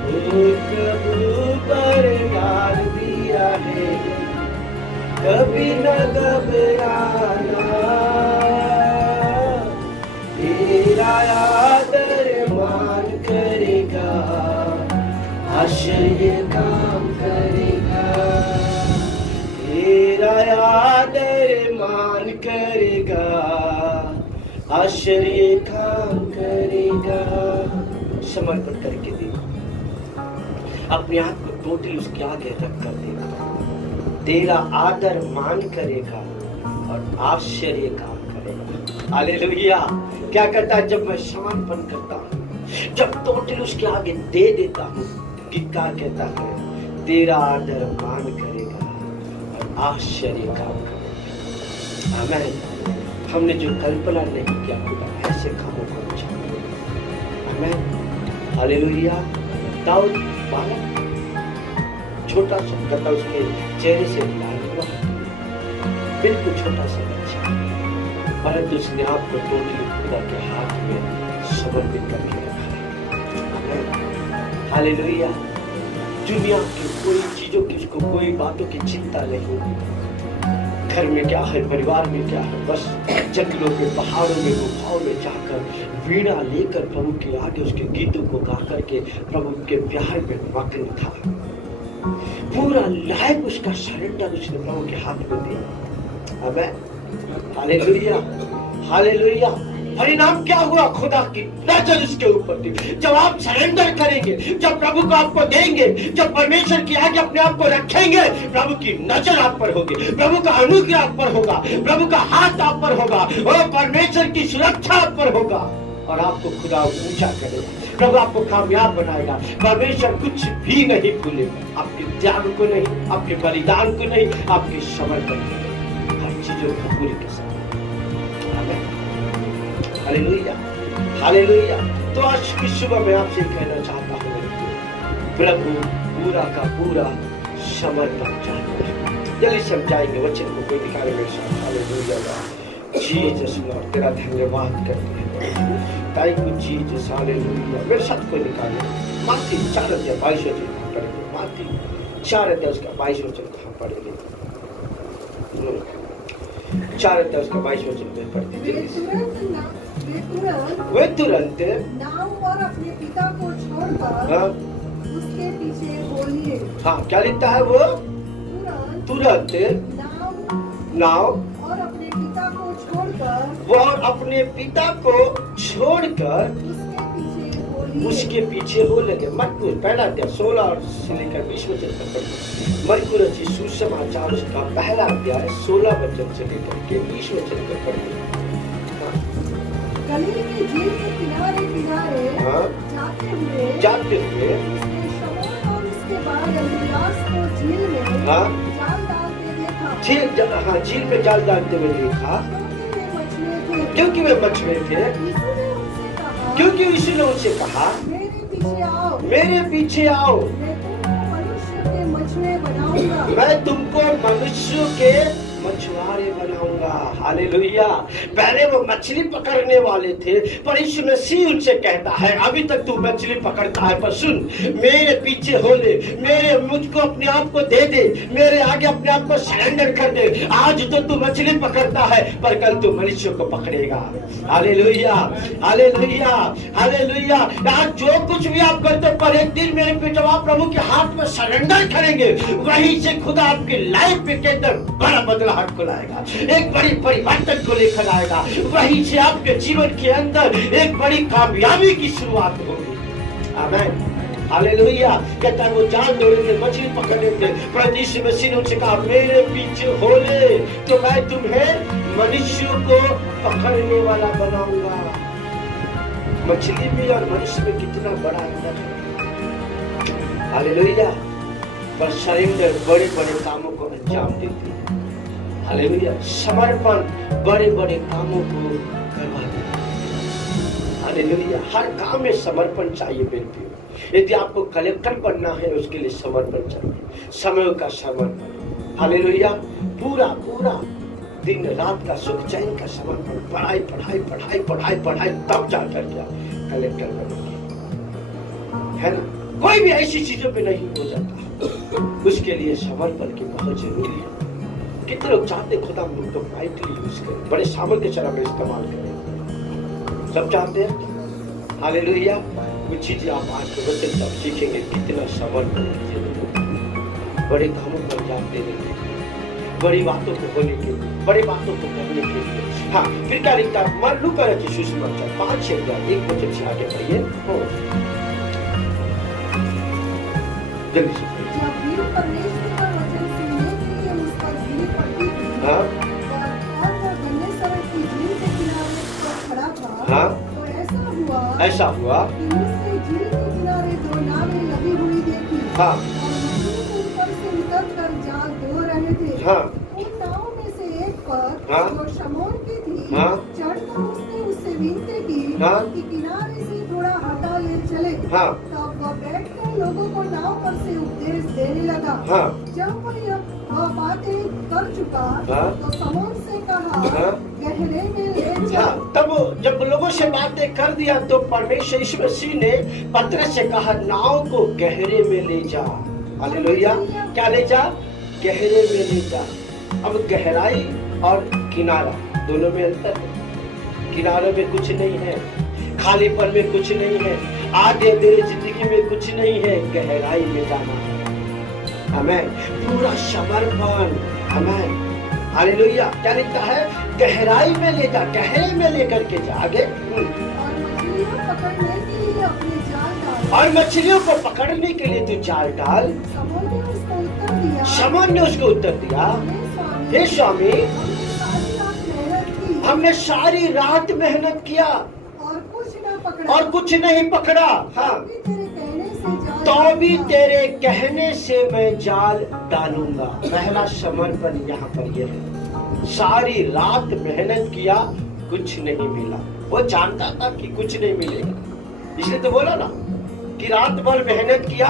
वो प्रभु पर डाल दिया है, कभी न घबराना। तेरा आदर मान करेगा, आश्चर्य काम करेगा। तेरा आदर मान करेगा, आश्चर्य काम करेगा। समर्पण करके दे, अपने आप को टोटली उसके आगे रख कर देना। तेरा आदर मान करेगा और आश्चर्य काम करेगा। हालेलुया। क्या करता है जब मैं समर्पण करता हूँ, जब टोटल उसके आगे दे देता हूँ, गीतकार कहता है तेरा आदर मान करेगा और आश्चर्य काम करेगा। आमीन। हमने जो कल्पना नहीं किया खुदा ऐसे कामों को अंजाम। आमीन, हालेलुया। दाऊद बालक, छोटा सा गद्दा उसके चेहरे से लाल हुआ, बिल्कुल छोटा सा बच्चा, परंतु उसने आपको टोटली खुदा के हाथ में समर्पित करके रखा है। हालेलुया। दुनिया की कोई चीजों की, उसको कोई बातों की चिंता नहीं होगी। घर में क्या है, परिवार में क्या है, बस जंगलों में, पहाड़ों में, गुफाओं में जाकर वीणा लेकर प्रभु के आगे उसके गीतों को गा करके प्रभु के प्यार में मग्न था। पूरा लाइफ उसका सरेंडर उसने प्रभु के हाथ में दिया। आमीन। Hallelujah, hallelujah. परिणाम क्या हुआ? खुदा की नजर उसके ऊपर थी। जब आप सरेंडर करेंगे, जब प्रभु को आपको देंगे, जब परमेश्वर की आगे अपने आप को रखेंगे, प्रभु की नजर आप पर होगी, प्रभु का अनुग्रह आप पर होगा, प्रभु का हाथ आप पर होगा, और परमेश्वर की सुरक्षा आप पर होगा, और आपको खुदा ऊंचा करेगा। प्रभु आपको कामयाब बनाएगा। परमेश्वर कुछ भी नहीं भूलेगा, आपके त्याग को नहीं, आपके बलिदान को नहीं, आपके समर्पण को, हर चीजों को पूरी के साथ। Hallelujah, hallelujah. तो आज की सुबह मैं आपसे कहना चाहता हूँ, प्रभु पूरा का पूरा समर्पण चाहता है। जल्दी से हम जाएंगे, वचन को कोई दिखाने मेरे साथ। हालेलुया, जीसस लॉर्ड, तेरा धन्यवाद करते हैं। Thank you Jesus, hallelujah. मेरे साथ कोई निकाले माती 4:22 पढ़ेंगे। माती 4:22 कहाँ पढ़ेंगे? 4:22 में पढ़ते हैं। वे तुरंत नाव और अपने पिता को छोड़कर हाँ, उसके पीछे हो लिए। हाँ, क्या लिखता है वो? तुरंत नाव और अपने पिता को छोड़कर वो अपने पिता को छोड़कर उसके पीछे हो लगे। मरकुस पहला अध्याय 16 से लेकर 20 वचन तक पढ़िए। मरकुस सुसमाचार उसका पहला अध्याय 16 वचन से लेकर के 20 वचन तक पढ़िए। गलील की झील के किनारे किनारे हाँ, जाते हुए उसने शमौन और उसके बाद अंद्रियास को झील में हाँ, जाल डालते देखा। झील में जाल डालते हुए देखा, क्योंकि वे मछुए थे। यीशु ने उनसे कहा, क्योंकि यीशु ने उनसे कहा, मेरे पीछे आओ, मेरे पीछे आओ, मैं तुमको मनुष्य के मैं तुमको मनुष्य के मछुए बनाऊंगा। मछुआरे बनाऊंगा। हालेलुया। पहले वो मछली पकड़ने वाले थे, पर यीशु मसीह उनसे कहता है, अभी तक तू मछली पकड़ता है, पर सुन, मेरे पीछे हो ले, मेरे मुझको अपने आप को दे दे, मेरे आगे अपने आप को सरेंडर कर दे। आज तो तू मछली पकड़ता है, पर कल तू मनुष्य को पकड़ेगा। Hallelujah, hallelujah, hallelujah. आज जो कुछ भी आप करते, पर एक दिन मेरे पे जब आप प्रभु के हाथ में सरेंडर करेंगे, वहीं से खुदा आपकी लाइफ पे के अंदर बड़ा बदलाव को लाएगा, एक बड़ी परिवर्तन को लेकर आएगा। वहीं से आपके जीवन के अंदर एक बड़ी कामयाबी की शुरुआत होगी। आमीन, हालेलुया। कहता है वो जाल दौड़े थे, मछली पकड़े थे, पर यीशु मसीह ने उनसे कहा, मेरे पीछे हो ले, तो मैं तुम्हें मनुष्यों को पकड़ने वाला बनाऊंगा। मछली में और मनुष्य में कितना बड़ा अंतर है। हालेलुया। पर सरेंडर बड़े बड़े कामों को अंजाम देती है। हालेलुया। समर्पण बड़े बड़े कामों को करवा देता है। हालेलुया। हर काम में समर्पण चाहिए मेरे प्रियो। यदि आपको कलेक्टर बनना है, उसके लिए समर्पण चाहिए, समय का समर्पण। हालेलुया। पूरा पूरा दिन रात का सुख चैन का समर्पण, पढ़ाई पढ़ाई पढ़ाई पढ़ाई पढ़ाई, तब जाकर क्या कलेक्टर बनेंगे, है ना। कोई भी ऐसी चीजों पे नहीं हो जाता, उसके लिए समर्पण की बहुत जरूरी है। कितने लोग चाहते खुदा मुझको माइटली यूज करें, बड़े सामर्थ के शराब में इस्तेमाल करें, सब चाहते हैं। हालेलुया। कुछ चीजें आप आज के वचन तब सीखेंगे, कितना समर्पण की जरूरत है। बड़े कामों पर जाते रहते, बड़ी बातों को होने के लिए, बड़ी बातों को करने के लिए। हाँ, फिर क्या लिखता है? मान लू कर सुसमाचार 5:1 वचन से आगे बढ़िए। जल्दी से जब भीड़ परमेश्वर का वचन सुनने के लिए उस पर भीड़ पड़ती थी, हाँ, और वो गन्नेसरत की झील के किनारे पर खड़ा था, हाँ, तो ऐसा हुआ कि उसने झील के किनारे 2 नावें लगी हुई देखी, हाँ, और मछली के ऊपर से उतरकर जाल धो रहे थे। हाँ, उन नावों में से एक पर, हाँ, जो शमौन की थी, हाँ, चढ़कर उसने उससे विनती की, हाँ, कि किनारे से थोड़ा हटा ले चले। हाँ, तब वह बैठकर लोगों को नाव पर से उपदेश देने लगा। हाँ, जब वह बातें कर चुका, हाँ, तो शमौन से कहा, हाँ, गहरे में ले हाँ, चल। जब लोगों से बातें कर दिया तो परमेश्वर यीशु मसीह ने पतरस से कहा नाव को गहरे में ले जा। हालेलुया। क्या ले जा? गहरे में ले जा। अब गहराई और किनारा दोनों में अंतर है। किनारे में कुछ नहीं है, खालीपन में कुछ नहीं है, आगे मेरी जिंदगी में कुछ नहीं है, गहराई में जाना है। आमेन। पूरा समर्पण। आमेन। हालेलुया। क्या लिखता है? गहराई में ले जा, गहरे में लेकर के जा। आगे और मछलियों को पकड़ने के लिए तू जाल डाल। शमौन ने उसको उत्तर दिया, हे स्वामी, हमने सारी रात मेहनत किया और कुछ नहीं पकड़ा। हाँ, तो भी तेरे कहने से मैं जाल डालूंगा। पहला समर्पण यहाँ पर यह है। सारी रात मेहनत किया, कुछ नहीं मिला। वो जानता था कि कुछ नहीं मिलेगा, इसलिए तो बोला ना कि रात भर मेहनत किया,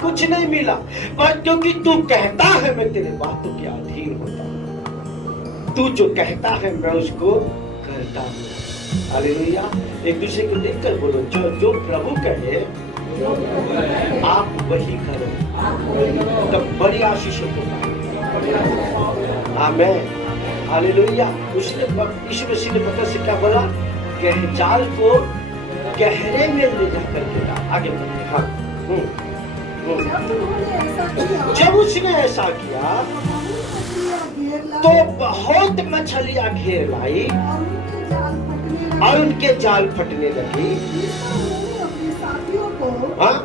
कुछ नहीं मिला। पर क्योंकि तू कहता है मैं तेरे बातों के अधीन होता हूँ, तू जो कहता है मैं उसको करता हूँ। हालेलुया। एक दूसरे को देखकर बोलो, जो प्रभु कहे आप वही करो, तब बड़ी आशीषों को पाओगे। आमीन। हालेलुया। उसने यीशु मसीह ने पतरस से क्या बोला? जाल को गहरे में ले जा करके डाल। आगे बढ़ते। हाँ। जब उसने ऐसा किया तो बहुत मछलियां घेर लाई और उनके जाल फटने लगी। हाँ?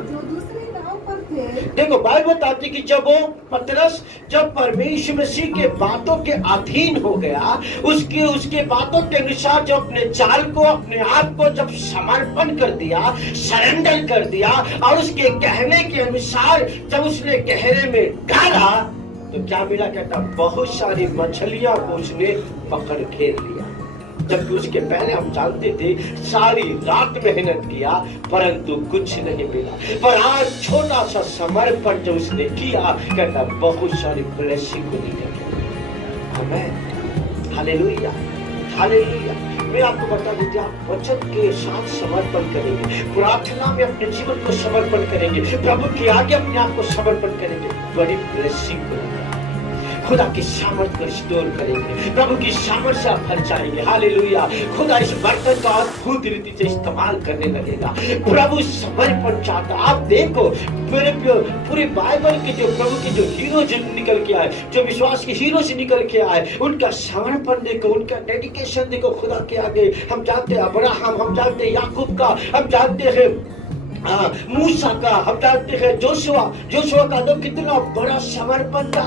देखो बाइबल बताती कि जब वो पतरस जब परमेश्वर मसीह के बातों के अधीन हो गया, उसके बातों के अनुसार जब अपने जाल को, अपने आप को जब समर्पण कर दिया, सरेंडर कर दिया और उसके कहने के अनुसार जब उसने गहरे में डाला तो क्या मिला? कहता बहुत सारी मछलियां को उसने पकड़ घेर लिया। जबकि उसके पहले हम जानते थे सारी रात मेहनत किया परंतु कुछ नहीं मिला। पर आज छोटा सा समर्पण जो उसने किया, कहता बहुत सारी ब्लेसिंग को निकल। आमीन। हालेलुया। हालेलुया। मैं आपको बता देती, आप वचन के साथ समर्पण करेंगे, प्रार्थना में अपने जीवन को समर्पण करेंगे, प्रभु के आगे अपने आप को समर्पण करेंगे, बड़ी ब्लेसिंग को खुदा की सामर्थ को रिस्टोर करेंगे, प्रभु की सामर्थ से आप भर जाएंगे। हालेलुया। खुदा इस बर्तन का अद्भुत रीति से इस्तेमाल करने लगेगा। प्रभु समर्पण चाहता। आप देखो मेरे पूरी बाइबल के जो प्रभु के जो हीरो जो निकल के आए, जो विश्वास के हीरो से निकल के आए, उनका समर्पण देखो, उनका डेडिकेशन देखो खुदा के आगे। हम जानते हैं अब्राहम, हम जानते हैं याकूब का, हम जानते हैं मूसा का, हम जानते हैं जोशुआ का तो कितना बड़ा समर्पण था।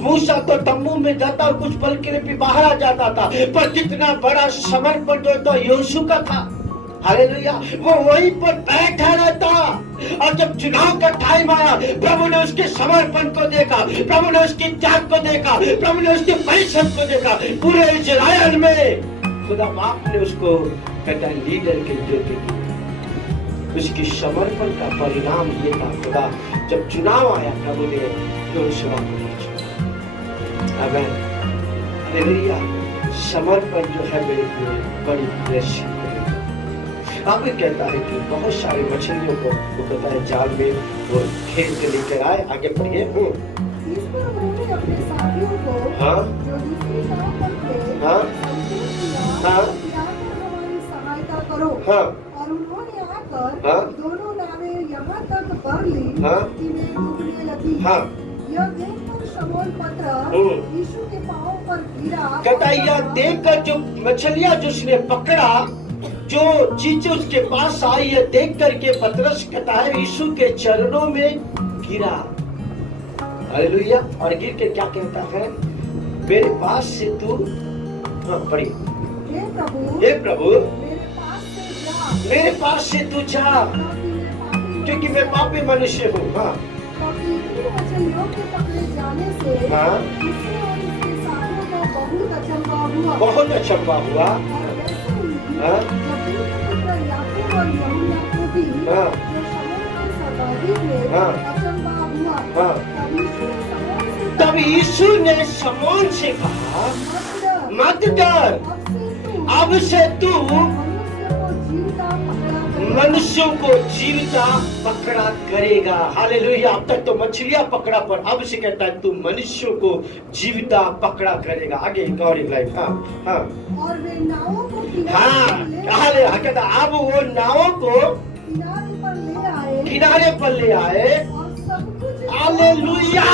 मूसा तो तम्बू में जाता और कुछ पल के लिए भी बाहर आ जाता था, पर कितना बड़ा समर्पण जो था यीशु का था। हालेलुया। वो वहीं पर बैठा रहता और जब चुनाव का टाइम आया, प्रभु ने उसके समर्पण को देखा, प्रभु ने उसकी त्याग को देखा, प्रभु ने उसके परिश्रम को देखा। पूरे इजराइल में खुदा बाप ने उसको कहता लीडर के ज्योति की। उसकी समर्पण का परिणाम ये था, खुदा जब चुनाव आया प्रभु ने योशुआ को चुना। आमीन। हालेलुया। समर्पण जो है मेरे लिए बड़ी ब्लेसिंग है। आप कहता है कि बहुत सारी मछलियों को वो कहता है जाल में वो घेर के लेकर आए। आगे पढ़िए। अपने साथियों को हाँ जो दूसरी नाव पर थे हाँ हाँ हमारी सहायता करो हाँ और उन्होंने आकर हाँ दोनों नावें यहाँ तक भर ली हाँ कि वे डूबने लगी हाँ। यह देखकर शमौन पतरस यीशु के पांव पर गिरा। कहता है यह देखकर जो मछलियां जो उसने पकड़ा, जो चीजें उसके पास आई, है देख करके पतरस कहता है यीशु के चरणों में गिरा। हालेलुया। और गिर के क्या कहता है? मेरे पास से तू पढ़ी, हे प्रभु मेरे पास से तू जा क्योंकि मैं पापी मनुष्य हूँ। हाँ हाँ बहुत अचंभा हुआ। हाँ हाँ तब यीशु ने शमौन से कहा मत डर, अब से तू जीवता पकड़ा करेगा। मनुष्यों को जीवता पकड़ा करेगा। हालेलुया। अब तक तो मछलियां पकड़ा, पर अब से कहता है तू मनुष्यों को जीवता पकड़ा करेगा। आगे एक और एक लाइन। हाँ हाँ और वे नावों को हाँ, हालेलुया। कहता अब वो नावों को किनारे पर ले आए और सब कुछ हालेलुया।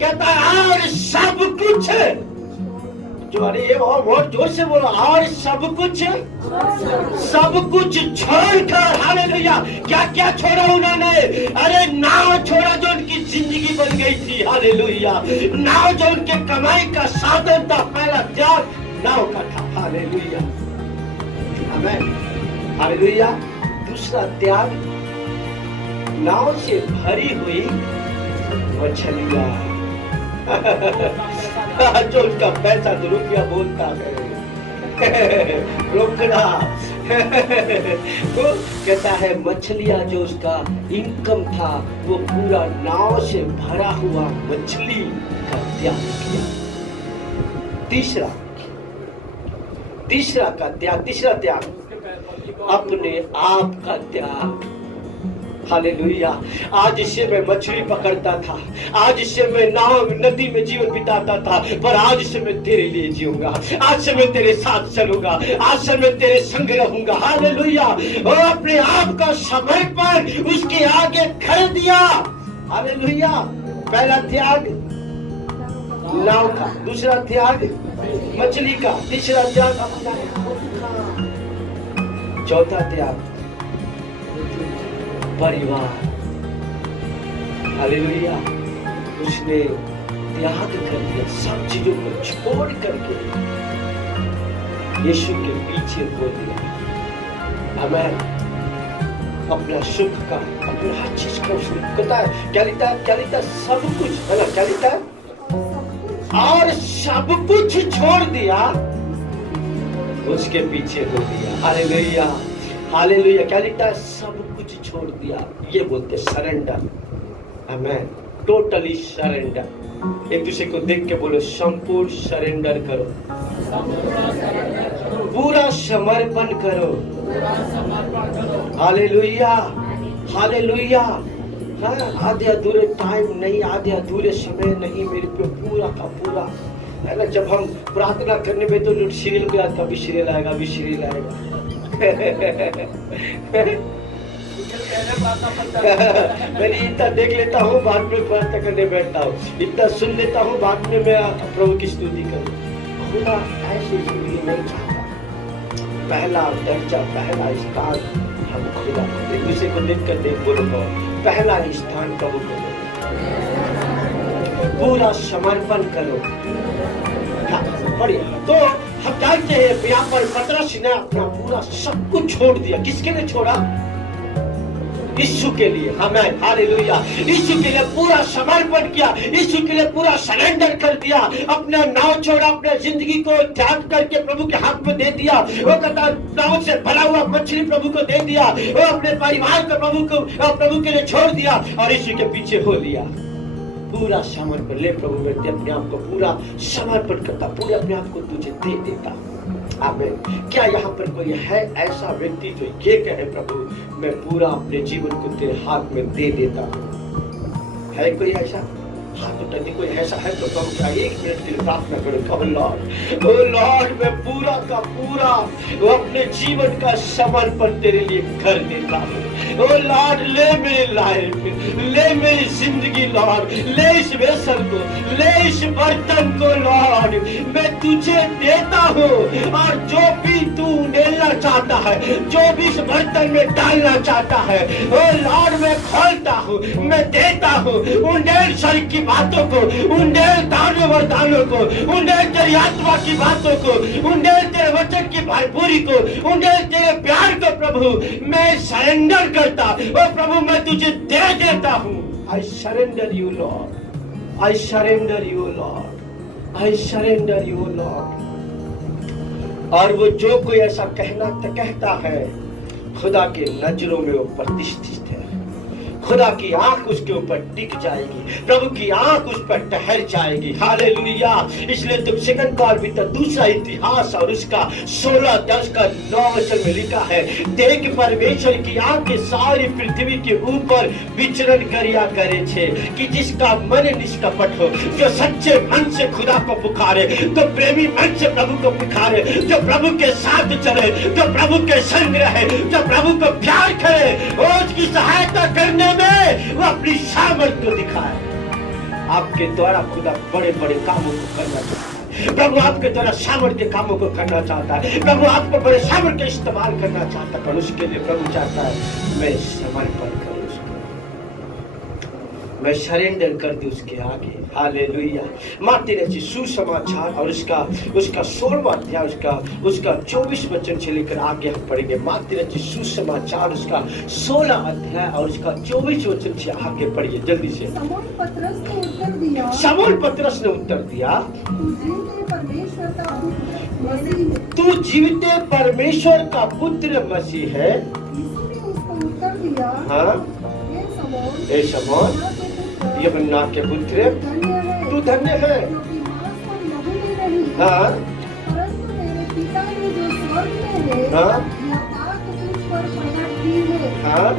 कहता है और सब कुछ जो, अरे और बहुत जोर से बोलो, और सब कुछ छोड़कर। हालेलुया। क्या क्या छोड़ा उन्होंने? अरे नाव छोड़ा जो उनकी जिंदगी बन गई थी। हालेलुया। नाव जो उनके कमाई का साधन था, पहला त्याग नाव का था। हालेलुया। आमीन। हालेलुया। दूसरा त्याग नाव से भरी हुई मछलियां जो उसका पैसा तो रुपया बोलता है रोकना वो कहता है मछलियां जो उसका इनकम था वो पूरा नाव से भरा हुआ मछली का त्याग किया। तीसरा त्याग अपने आप का त्याग। हालेलुया। आज से मैं मछली पकड़ता था, आज से मैं नाव नदी में जीवन बिताता था, पर आज से मैं तेरे लिए जीऊंगा, आज से मैं तेरे साथ चलूंगा, आज से मैं तेरे संग रहूंगा। हालेलुया। और अपने आप का समर्पण उसके आगे कर दिया। हालेलुया। पहला त्याग नाव का, दूसरा त्याग मछली का, तीसरा त्याग अपना, चौथा त्याग परिवार। हालेलुया। उसने त्याग कर दिया, सब चीजों को छोड़ करके यीशु के पीछे हो दिया। आमीन। अपना सुख का, अपना हर चीज का उसने पता है क्या लिखता है सब कुछ है ना, क्या लिखता है और सब कुछ छोड़ दिया, उसके पीछे हो दिया। हालेलुया। हालेलुया। क्या लिखता है? सब कुछ छोड़ दिया। ये बोलते सरेंडर। आमीन। Totally surrender. एक दूसरे को देख के बोलो संपूर्ण सरेंडर करो, पूरा समर्पण करो। हालेलुया। हालेलुया। हाँ, आधे अधूरे टाइम नहीं, आधे अधूरे समय नहीं, मेरे पे पूरा का पूरा है ना। जब हम प्रार्थना करने में तो जो सीरियल को याद, कभी सीरियल आएगा, अभी सीरियल आएगा। मैंने इतना देख लेता हूँ, बाद में प्रार्थना करने बैठता हूँ, इतना सुन लेता हूँ, बाद में मैं प्रभु की स्तुति करूँ। खुदा ऐसी जिंदगी नहीं चाहता। पहला दर्जा, पहला स्थान हम खुदा, एक दूसरे को देख कर देख बोलो, पहला स्थान प्रभु को दो, पूरा समर्पण करो। बढ़िया। तो हम जानते हैं यहाँ पर पतरस ने अपना पूरा सब कुछ छोड़ दिया। किसके लिए छोड़ा? यीशु के लिए। आमीन। हालेलुया। यीशु के लिए पूरा समर्पण किया, यीशु के लिए पूरा सरेंडर कर दिया। अपना नाव छोड़ा, अपने जिंदगी को त्याग करके प्रभु के हाथ में दे दिया। वो कहता नाव से भरा हुआ मछली प्रभु को दे दिया, वो अपने परिवार को प्रभु के लिए छोड़ दिया और यीशु के पीछे हो लिया। पूरा समर्पण। ले प्रभु, मैं अपने आप को पूरा समर्पण करता, पूरे अपने आप को तुझे दे देता। आमीन। क्या यहाँ पर कोई है ऐसा व्यक्ति जो ये कहे प्रभु मैं पूरा अपने जीवन को तेरे हाथ में दे देता हूँ? है कोई ऐसा? हाँ तो यदि कोई ऐसा है तो कम क्या 1 मिनट के लिए प्रार्थना करो। कम लॉर्ड, ओ लॉर्ड, मैं पूरा का पूरा वो अपने जीवन का समर्पण तेरे लिए कर देता हूँ। ओ लॉर्ड, ले मेरी लाइफ, ले मेरी जिंदगी लॉर्ड, ले इस वेसल को, ले इस बर्तन को लॉर्ड, मैं तुझे देता हूँ। और जो भी तू उंडेलना चाहता है, जो भी इस बर्तन में डालना चाहता है, ओ लॉर्ड मैं खोलता हूँ, मैं देता हूँ। उंडेल शरीर की बातों को, उंडेल दानों वरदानों को, उंडेल तेरी आत्मा की बातों को, उंडेल तेरे वचन की भरपूरी को, उंडेल तेरे प्यार को प्रभु मैं सरेंडर करता। ओ प्रभु मैं तुझे दे देता हूँ। I surrender you Lord, I surrender you Lord, I surrender you Lord। और वो जो कोई ऐसा कहता है खुदा के नजरों में वो प्रतिष्ठित है, खुदा की आंख उसके ऊपर टिक जाएगी, प्रभु की आंख उस पर ठहर जाएगी। हालेलुया। इसलिए तो सेकंड कॉरिन्थियंस दूसरा इतिहास और उसका 16:10-9 में लिखा है, देख परमेश्वर की आंखें सारी पृथ्वी के ऊपर विचरण करिया करे छे कि जिसका मन निष्कपट हो, जो सच्चे मन से खुदा को पुकारे, तो प्रेमी मन से प्रभु को पुकारे, जो प्रभु के साथ चले, जो प्रभु के संग रहे, जो प्रभु को प्यार करे, और उसकी सहायता करने में वो अपनी सामर्थ्य को दिखाए। आपके द्वारा खुदा बड़े बड़े कामों को करना चाहता है। प्रभु आपके द्वारा सामर्थ्य के कामों को करना चाहता है। प्रभु आपको बड़े सामर्थ्य का इस्तेमाल करना चाहता है, पर उसके लिए प्रभु चाहता है मैं समर्पण करूं उसको, मैं सरेंडर कर दूं उसके आगे। हालेलुया। मत्ती रचित सुसमाचार और उसका 16वां अध्याय उसका 24 वचन से लेकर आगे हम पढ़ेंगे। मत्ती रचित सुसमाचार उसका 16 अध्याय और उसका 24 वचन से आगे पढ़िए जल्दी से। शमूएल पतरस ने उत्तर दिया, शमूएल पतरस ने उत्तर दिया, तू जीवते परमेश्वर का पुत्र मसीह है। तू जीवते परमेश्वर का पुत्र मसीह है। यीशु ने उसको उत्तर दिया, हाँ, हे शमूएल, यूहन्ना के पुत्र, तू धन्य है, क्योंकि मांस और लहू में नहीं, हाँ, परंतु मेरे पिता ने जो स्वर्ग में है, हाँ, यह बात तुझ पर प्रकट की है। हाँ,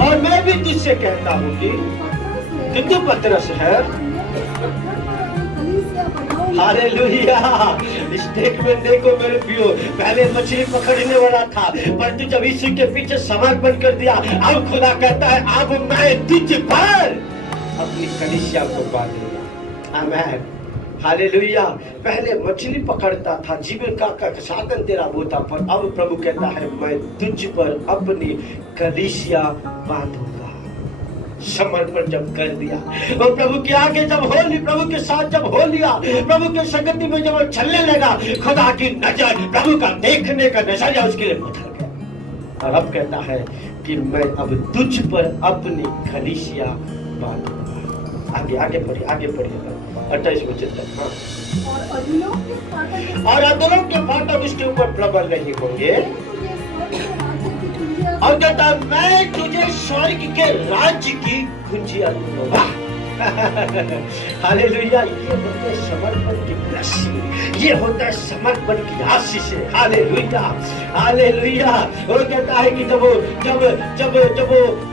और मैं भी तुझसे कहता और हूँ, मैं भी तुझसे कहता हूँ कि तू पतरस है, तू पतरस है। और मैं इस पत्थर पर अपनी कलीसिया बनाऊंगा। हालेलुया। स्टेक में देखो मेरे प्रियो, पहले मछली पकड़ने वाला था, पर तू जब यीशु के पीछे समर्पण कर दिया, अब खुदा कहता है अब मैं तुझ पर अपनी कलीसिया को बांधूंगा। आमीन। हालेलुया। पहले मछली पकड़ता था, जीविका का साधन तेरा वो था, पर अब प्रभु कहता है मैं तुझ पर अपनी कलीसिया बांधूंगा। समर्पण जब कर दिया और प्रभु के आगे जब हो ली, प्रभु के साथ जब हो लिया, प्रभु के संगति में जब चलने लगा, खुदा की नजर, प्रभु का देखने का नजरिया उसके लिए बदल गया। और अब कहता है कि मैं अब तुझ पर अपनी कलीसिया बांधूंगा। आगे पढ़िए 28 वचन तक। हाँ। और अधलों के फाटक उसके ऊपर प्रबल नहीं होंगे। और कहता मैं तुझे स्वर्ग के राज्य की कुंजियां दूंगा। हालेलुया। ये होता है समर्पण की ब्लेसिंग, ये होता है समर्पण की आशीष। Hallelujah, hallelujah. वो कहता है कि जब वो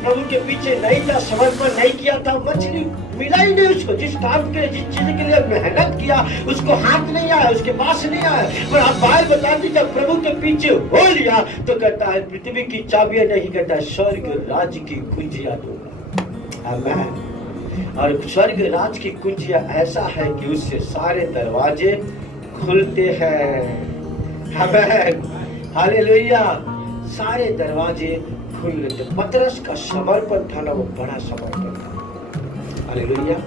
प्रभु के पीछे नहीं था, समर्पण नहीं किया था, मछली मिला ही नहीं उसको। जिस काम के जिस चीज के लिए मेहनत किया उसको हाथ नहीं आया, उसके पास नहीं आया। पर आप बात बताती जब प्रभु के पीछे हो लिया तो कहता है पृथ्वी की चाबियां नहीं, कहता है स्वर्ग राज्य की कुंजियां दूंगा। आमीन। और स्वर्ग राज की कुंजियां ऐसा है कि उससे सारे दरवाजे खुलते हैं। आमीन। हालेलुया। सारे दरवाजे खुल लेते। पतरस का समर्पण था ना, वो बड़ा समर्पण था। हालेलुया।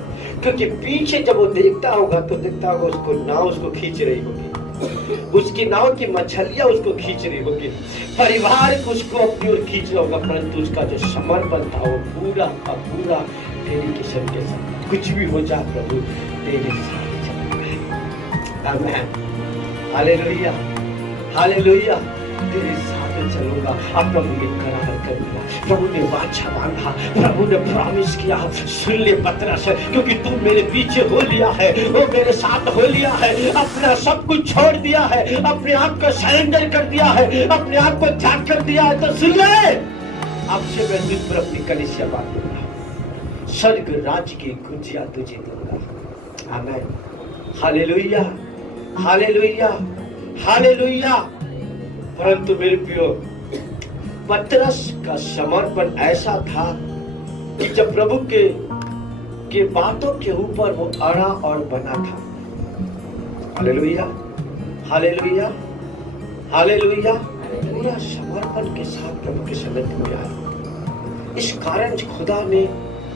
क्योंकि पीछे जब वो देखता होगा तो देखता होगा उसको नाव उसको खींच रही होगी, उसकी नाव की मछलियां उसको खींच रही होगी, परिवार को उसको अपनी ओर खींच रहा होगा, परंतु उसका जो समर्पण था वो पूरा का पूरा डेडिकेशन के साथ, कुछ भी हो जाए प्रभु तेरे साथ चलूंगा। आमीन। Hallelujah, hallelujah. तेरे साथ चलूंगा। अब प्रभु ने करार कर दिया, प्रभु ने वाचा बांधा, प्रभु ने प्रॉमिस किया, सुन ले पतरस, क्योंकि तू मेरे पीछे हो लिया है, वो मेरे साथ हो लिया है, अपना सब कुछ छोड़ दिया है, अपने आप को सरेंडर कर दिया है, अपने आप को त्याग कर दिया है, तो सुन ले, अब से मैं तुझ पर अपनी कलीसिया बांधूंगा, स्वर्ग राज्य की कुंजियां तुझे दूंगा। आमीन। Hallelujah, hallelujah, hallelujah. परंतु मेरे प्रियो, पतरस का समर्पण ऐसा था कि जब प्रभु के बातों के ऊपर वो अड़ा और बना था। Hallelujah, hallelujah, hallelujah. पूरा समर्पण के साथ प्रभु के संगति में आया। इस कारण खुदा ने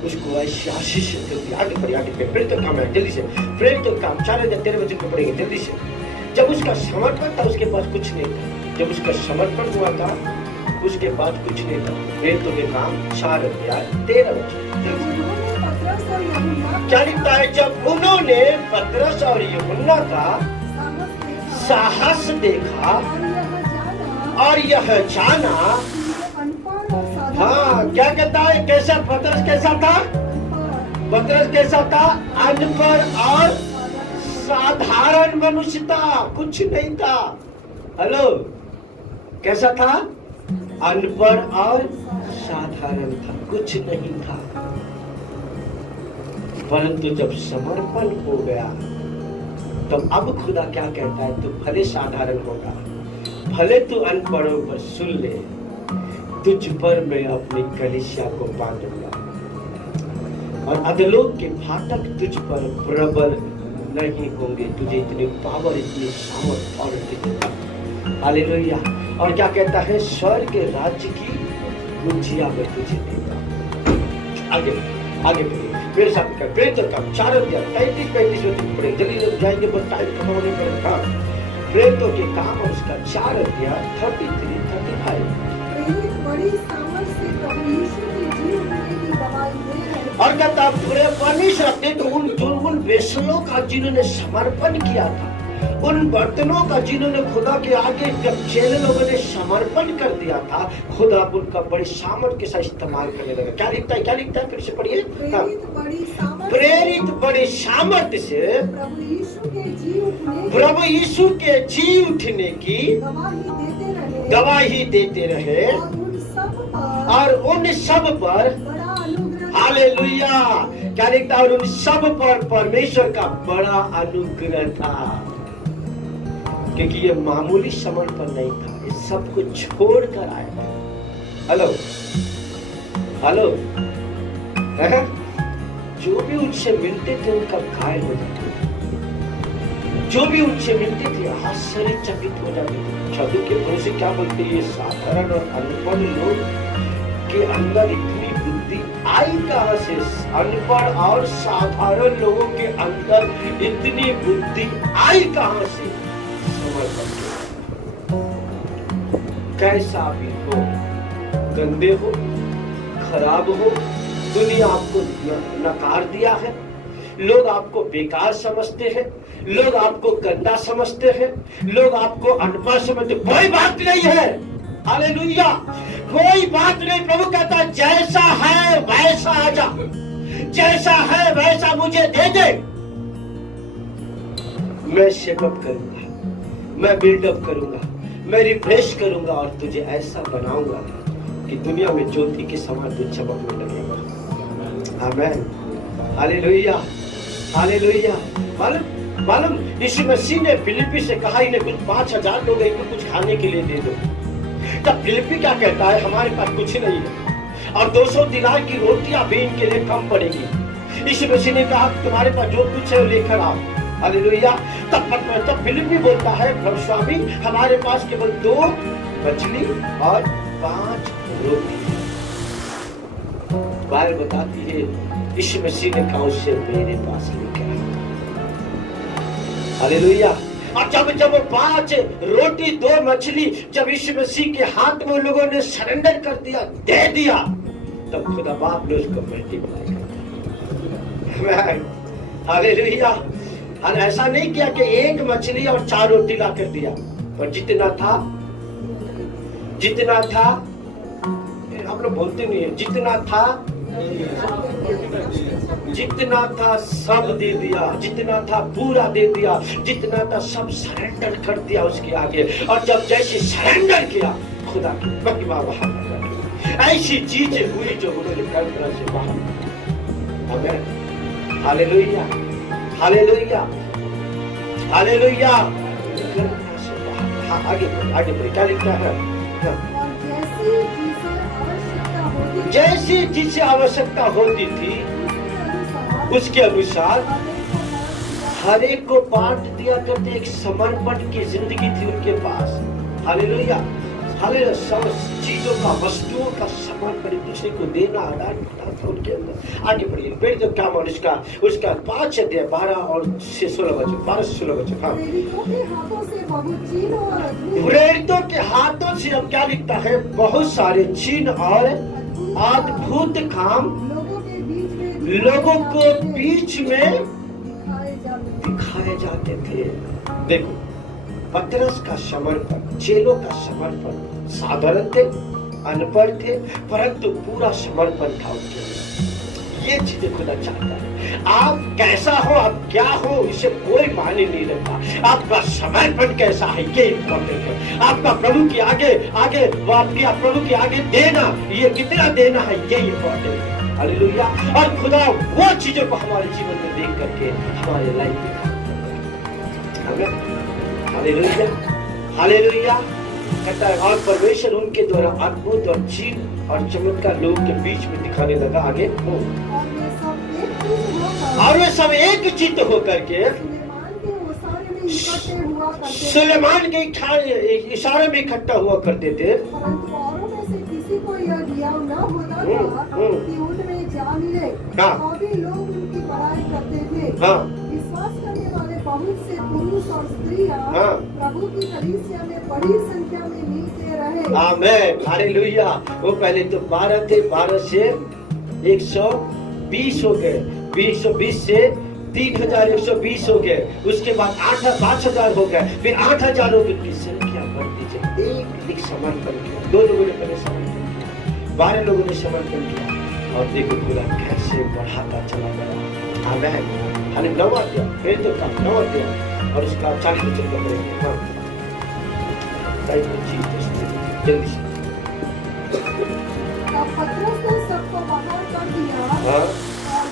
उसको ऐसी आशीष दी। आगे बढ़िए फिर तो काम है, जल्दी से फिर तो काम 4:13 वचन को पढ़ेंगे जल्दी से। जब उसका समर्पण था उसके पास कुछ नहीं था, जब उसका समर्पण हुआ था उसके बाद कुछ नहीं था। फिर तो के काम 4:13 वचन क्या लिखता है? जब उन्होंने पतरस और यूहन्ना का साहस देखा और यह जाना हाँ, क्या कहता है? कैसा पतरस कैसा था? पतरस कैसा था? अनपढ़ और साधारण मनुष्य था, कुछ नहीं था। हेलो, कैसा था? अनपढ़ और साधारण था, कुछ नहीं था। परंतु जब समर्पण हो गया तो अब खुदा क्या कहता है? तू भले साधारण होगा, भले तू अनपढ़ों पर सुन ले, तुझ पर मैं अपनी कलीसिया को बांधूंगा और अधलोक के फाटक तुझ पर प्रबल नहीं होंगे। तुझे इतनी पावर, इतनी सामर्थ और इतनी, हालेलुया। और क्या कहता है? स्वर्ग के राज्य की कुंजियां मैं तुझे देता। आगे आगे मेरे साथ कर, प्रेरितों का 4 अध्याय 33-35 में पढ़े, जल्दी जल्दी जाएंगे, बस टाइम खत्म होने पर। हाँ, प्रेरितों के काम और उसका 4 अध्याय 33-35। प्रेरित बड़ी सामर्थ से प्रभु यीशु के जी उठने की गवाही दे रहे थे। और कहता पूरे परमेश्वर अपने तो उन वेसलों का जिन्होंने समर्पण किया था, उन बर्तनों का जिन्होंने खुदा के आगे जब चेले लोगों ने समर्पण कर दिया था, खुदा उनका बड़ी सामर्थ के साथ इस्तेमाल करने लगा। क्या लिखता है? क्या लिखता है? फिर से पढ़िए। हाँ। प्रेरित बड़ी सामर्थ से प्रभु यीशु के जी उठने की गवाही देते रहे और उन सब पर हालेलुया। क्या लिखता है? और उन सब पर परमेश्वर का बड़ा अनुग्रह था, क्योंकि ये मामूली समर्पण नहीं था, ये सब कुछ छोड़कर आया। हेलो हेलो, जो भी उनसे मिलते थे उनका घायल हो जाता, जो भी उनसे मिलते थे आश्चर्यचकित हो जाते थे। छात्र के पुरुष से क्या बोलते? ये साधारण और अनपढ़ लोग के अंदर इतनी बुद्धि आई कहां से? अनपढ़ और साधारण लोगों के अंदर इतनी बुद्धि आई कहां से? कैसा भी हो, गंदे हो, खराब हो, दुनिया आपको नकार दिया है, लोग आपको बेकार समझते हैं, लोग आपको गंदा समझते हैं, लोग आपको अनपढ़ समझते, कोई बात नहीं है। हालेलुया, कोई बात नहीं। प्रभु कहता है जैसा है वैसा आ जा, जैसा है वैसा मुझे दे दे, मैं शेकअप करूंगा, मैं बिल्डअप करूंगा, मैं रिफ्रेश करूंगा और तुझे ऐसा बनाऊंगा कि दुनिया में ज्योति के समान तू चमकने लगेगा। आमीन, हालेलुया, हालेलुया। मालूम यीशु मसीह ने फिलिप्पी से कहा इन्हें कुछ 5000 लोग इनको कुछ खाने के लिए दे दो। तब फिलिप्पी क्या कहता है? हमारे पास कुछ नहीं है और 200 दिनार की रोटियां भी इनके लिए कम पड़ेगी। यीशु मसीह ने कहा तुम्हारे पास जो कुछ है लेकर आओ। हालेलुया। तब फिलिप्पी बोलता है प्रभु स्वामी हमारे पास केवल 2 मछली और 5 रोटी। बाइबल बताती है यीशु मसीह ने कहा उससे मेरे पास लेकर आओ। हालेलुया। और जब 5 रोटी 2 मछली जब यीशु मसीह के हाथ में लोगों ने सरेंडर कर दिया, दे दिया, तब खुदा बाप ने उसको मल्टीप्लाई कर दिया। हालेलुया। ऐसा नहीं किया कि 1 मछली और 4 रोटी ला कर दिया, पर जितना था हम लोग बोलते नहीं है, जितना था सब दे दिया, जितना था पूरा दे दिया, जितना था सब सरेंडर कर दिया उसके आगे। और जब जैसे सरेंडर किया खुदा की महिमा बाहर, ऐसी चीजें हुई जो उन्होंने कल्पना से बाहर। आमीन, हालेलुया, हालेलुया, हालेलुया। आगे बढ़े क्या लिखता है? जैसी जिसे आवश्यकता होती थी उसके अनुसार हर एक को बांट दिया करते। एक समर्पण की जिंदगी थी उनके पास। Hallelujah, hallelujah. सब चीजों का, वस्तुओं का समर्पण एक दूसरे को देना था उनके अंदर। आगे बढ़िए, फिर जो काम और उसका 5 अध्याय 12 और 16 वचन, 12 से 16 वचन। हाँ, प्रेरितों के हाथों से अब क्या लिखता है? बहुत सारे चिन्ह और अद्भुत काम लोगों को बीच में दिखाए जाते थे। देखो, पतरस का समर्पण, चेलों का समर्पण साधारण थे, अनपढ़ थे, परंतु पूरा समर्पण था उनके लिए। ये चीजें खुदा चाहता है। आप कैसा हो, आप क्या हो, इसे कोई मायने नहीं रखता। आपका समर्पण कैसा है ये इम्पोर्टेंट है। आपका प्रभु के आगे वो आपके प्रभु के आगे देना, ये कितना देना है ये इम्पोर्टेंट है। हालेलुया। और खुदा वो चीजों को हमारे जीवन में देख करके हमारे लाइफ में हालेलुया हालेलुया कहता है। और परमेश्वर उनके द्वारा अद्भुत और चिन्ह और चमत्कार लोगों के बीच में दिखाने लगा। आगे और वे सब एक चित्त होकर के सुलेमान के इशारे में इकट्ठा हुआ करते थे। परंतु औरों में से किसी को यह ज्ञान न होता था कि उनमें जा मिले। और भी लोग उनकी बड़ाई करते थे। विश्वास करने वाले बहुत से पुरुष और स्त्रियां प्रभु की कलीसिया में बड़ी संख्या में मिलते रहे। आमीन हालेलुया। वो पहले तो 12 थे, 12 से 120 हो गए, 120 से 3120 हो गए, उसके बाद 5000 हो गए, फिर 8000 हो गए। की संख्या बढ़ती चली। एक समर्पण किया, 2 लोगों ने पहले समर्पण किया, 12 लोगों ने समर्पण किया, और देखो खुदा कैसे बढ़ाता चला गया। आमीन हाले 9 दिया, फिर तो कम 9 दिया, और उसका 40 बचत करेंगे। हाँ जल्दी से पतरस ने सबको बाहर कर दिया और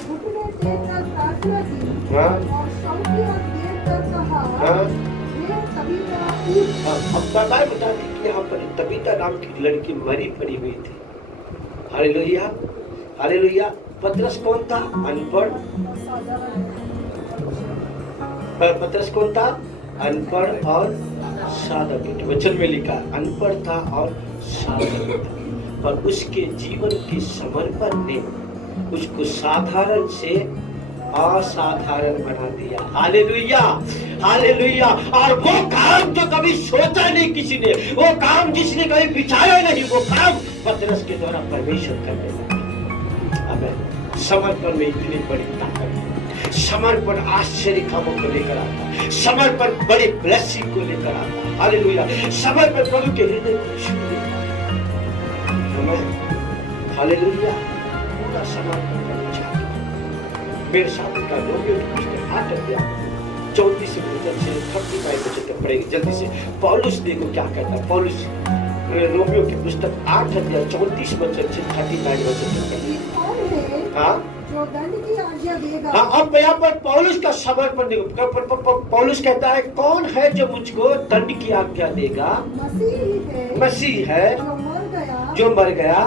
घुटने टेककर प्रार्थना की और शौकी और देर कर कहा, हे तबीता उठ। अब बताती कि यहाँ पर तबीता नाम की लड़की मरी पड़ी हुई थी। Hallelujah hallelujah. पतरस कौन था? अनपढ़। पतरस कौन था? अनपढ़ और सादा बेटा। वचन में लिखा अनपढ़ था और सादा बेटा, पर उसके जीवन के समर्पण ने उसको साधारण से असाधारण बना दिया। Hallelujah hallelujah. और वो काम जो कभी सोचा नहीं किसी ने, वो काम जिसने कभी बिछाया नहीं, वो काम पतरस के द्वारा परमेश्वर करने लगा। आमीन। समर्पण में इतनी बड़ी ताकत है। समर्पण आश्चर्य कामों को लेकर आता, समर्पण बड़े ब्लेसिंग को लेकर आता। हालेलुया। समर्पण प्रभु के हृदय को छू लेता है। हालेलुया। पूरा समर्पण करना चाहता हूं। मेरे साथ का रोमियो की पुस्तक 8 अध्याय 34 से 35 तक पढ़ेगी जल्दी से। पौलुस देखो क्या कहता है। पौलुस रोमियो की पुस्तक 8 अध्याय 34 वचन से 39 वचन तक पढ़ेगी। हाँ जो दंड की आज्ञा देगा। हाँ, अब यहाँ पर पौलुस का समर्पण देखो। पौलुस कहता है कौन है जो मुझको दंड की आज्ञा देगा? मसीह है जो मर गया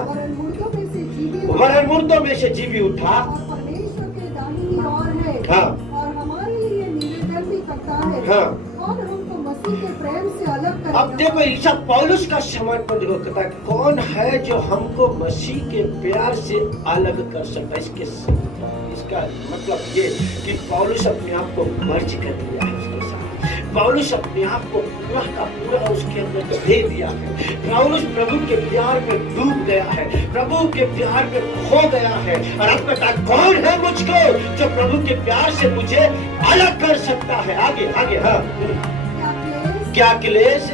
वरन मुर्दों में से जीवी उठा और परमेश्वर के दाहिनी ओर है। हाँ। और हमारे लिए निवेदन भी करता है। हाँ। कौन हमको मसीह के प्रेम से अलग करेगा? अब देखो ईसा पौलुस का समर्पण देखो कहता है कौन है जो हमको मसीह के प्यार से अलग कर सकता है। इसका मतलब ये कि पौलुस अपने आप को मर्ज कर दिया है उसके साथ। पौलुस अपने आप को पूरा का पूरा उसके अंदर दे दिया है। पौलुस प्रभु के प्यार में डूब गया है, प्रभु के प्यार में खो गया है। और अब कहता कौन है मुझको जो प्रभु के प्यार से मुझे अलग कर सकता है? आगे आगे। हाँ क्या क्लेश?